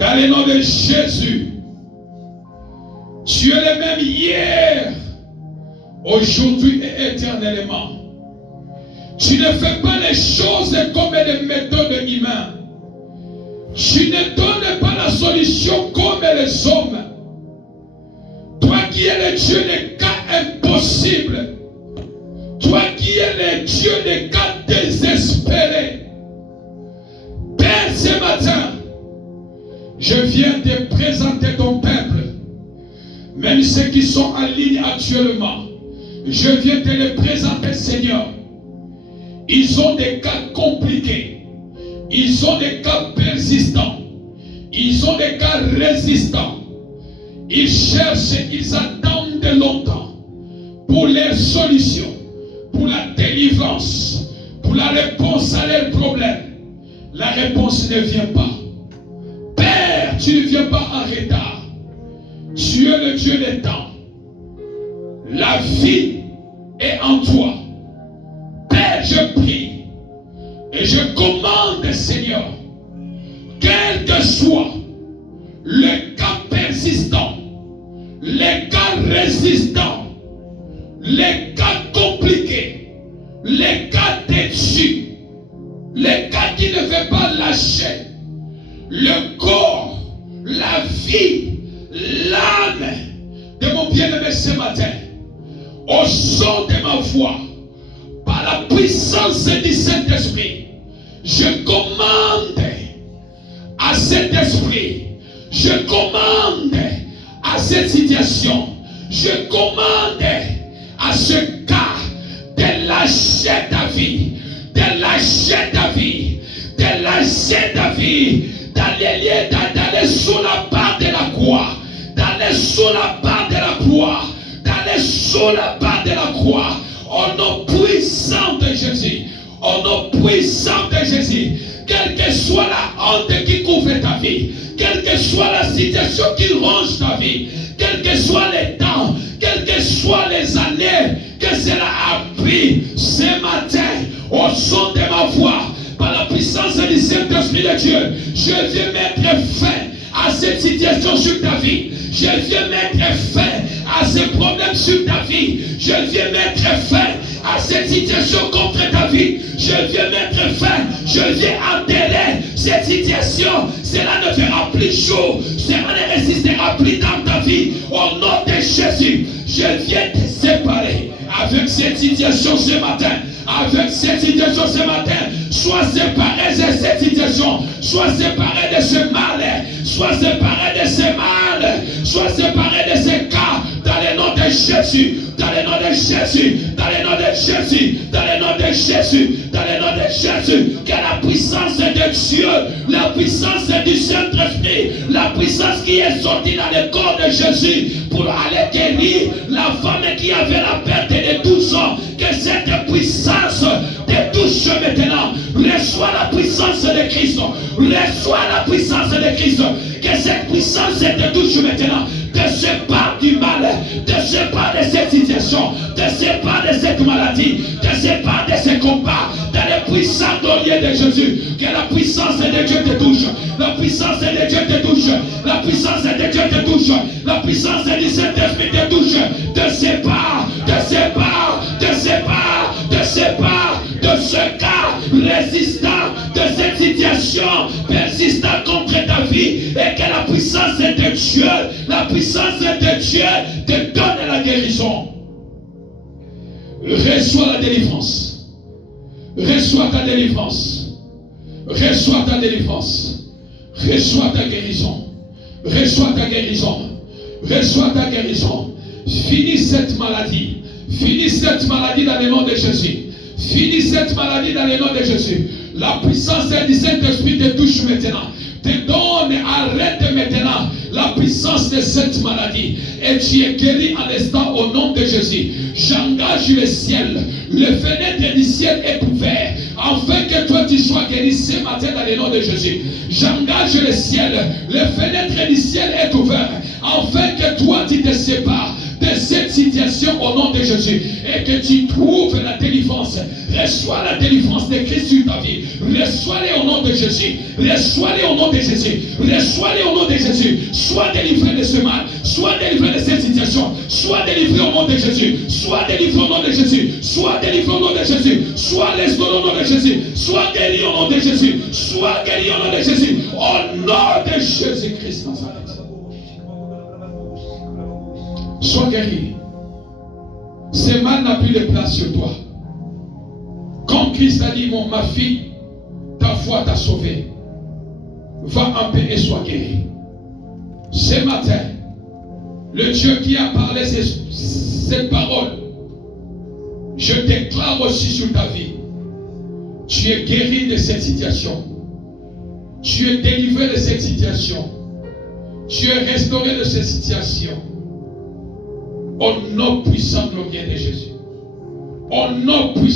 dans le nom de Jésus, tu es le même hier, aujourd'hui et éternellement. Tu ne fais pas les choses comme les méthodes humaines. Tu ne donnes pas la solution comme les hommes. Toi qui es le Dieu des cas impossibles. Toi qui es le Dieu des cas désespérés. Père, ce matin, je viens te présenter ton peuple. Même ceux qui sont en ligne actuellement, je viens te les présenter, Seigneur. Ils ont des cas compliqués. Ils ont des cas persistants. Ils ont des cas résistants. Ils cherchent, ils attendent longtemps pour les solutions, pour la délivrance, pour la réponse à leurs problèmes. La réponse ne vient pas. Père, tu ne viens pas en retard. Tu es le Dieu des temps. La vie est en toi. Père, je prie et je commande, Seigneur, quel que soit le cas persistant, les cas résistants, les cas compliqués, les cas têtus, les cas qui ne veulent pas lâcher, le corps, la vie, l'âme de mon bien-aimé ce matin, au son de ma voix, par la puissance du Saint-Esprit, je commande à cet esprit, je commande à cette situation, je commande à ce cas de lâcher ta vie, de lâcher ta vie, de lâcher ta vie, d'aller sous la barre de la croix, d'aller sous la barre de la croix, d'aller sous la barre de la croix. Au nom puissant de Jésus, au nom puissant de Jésus, quelle que soit la honte qui couvre ta vie, quelle que soit la situation qui ronge ta vie, quel que soit les temps, quelles que soient les années que cela a pris, ce matin, au son de ma voix, par la puissance du Saint-Esprit de Dieu, je viens mettre fin à cette situation sur ta vie. Je viens mettre fin à ces problèmes sur ta vie. Je viens mettre fin à cette situation contre ta vie. Je viens mettre fin. Je viens enterrer cette situation. Cela ne fera plus jour. Cela ne résistera plus dans ta vie. Au nom de Jésus, je viens te séparer avec cette situation ce matin. Avec cette situation ce matin, sois séparé de cette situation, sois séparé de ce mal, sois séparé de ce mal, sois séparé de ce cas, dans le nom de Jésus, dans le nom de Jésus, dans le nom de Jésus, dans le nom de Jésus, dans le nom de Jésus, que la puissance de Dieu, la puissance du Saint-Esprit, la puissance qui est sortie dans le corps de Jésus pour aller guérir la femme qui avait la perte de 12 ans, que cette puissance te touche maintenant. Reçois la puissance de Christ, reçois la puissance de Christ, que cette puissance te touche maintenant. Te sépare du mal, te sépare de cette situation, te sépare de cette maladie, te sépare de ce combat, dans le puissant glorieux de Jésus. Que la puissance de Dieu te touche, la puissance de Dieu te touche, la puissance de Dieu te touche, la puissance du Saint-Esprit te touche, te sépare, te sépare, te sépare, te sépare de ce cas résistant, de cette situation persistant contre ta vie, et que la puissance de Dieu, la puissance de Dieu te donne la guérison. Reçois la délivrance. Reçois ta délivrance. Reçois ta délivrance. Reçois ta guérison. Reçois ta guérison. Reçois ta guérison. Finis cette maladie. Finis cette maladie dans le nom de Jésus. Finis cette maladie dans le nom de Jésus. La puissance du Saint-Esprit te touche maintenant. Te donne, arrête maintenant la puissance de cette maladie. Et tu es guéri en instant au nom de Jésus. J'engage le ciel. Le fenêtre du ciel est ouvert. Afin que toi tu sois guéri ce matin dans le nom de Jésus. J'engage le ciel. Le fenêtre du ciel est ouvert. Afin que toi tu te sépares de cette situation au nom de Jésus et que tu trouves la délivrance. Reçois la délivrance de Christ sur ta vie. Reçois-les au nom de Jésus. Reçois-les au nom de Jésus. Reçois-les au nom de Jésus. Sois délivré de ce mal. Sois délivré de cette situation. Sois délivré au nom de Jésus. Sois délivré au nom de Jésus. Sois délivré au nom de Jésus. Sois laissé au nom de Jésus. Sois guéri au nom de Jésus. Sois guéri au nom de Jésus. Au nom de Jésus-Christ Nazareth. Sois guéri. Ce mal n'a plus de place sur toi. Comme Christ a dit, ma fille, ta foi t'a sauvée. Va en paix et sois guéri. Ce matin, le Dieu qui a parlé ces paroles, je déclare aussi sur ta vie. Tu es guéri de cette situation. Tu es délivré de cette situation. Tu es restauré de cette situation. Au nom puissant glorieux de Jésus. Au nom puissant.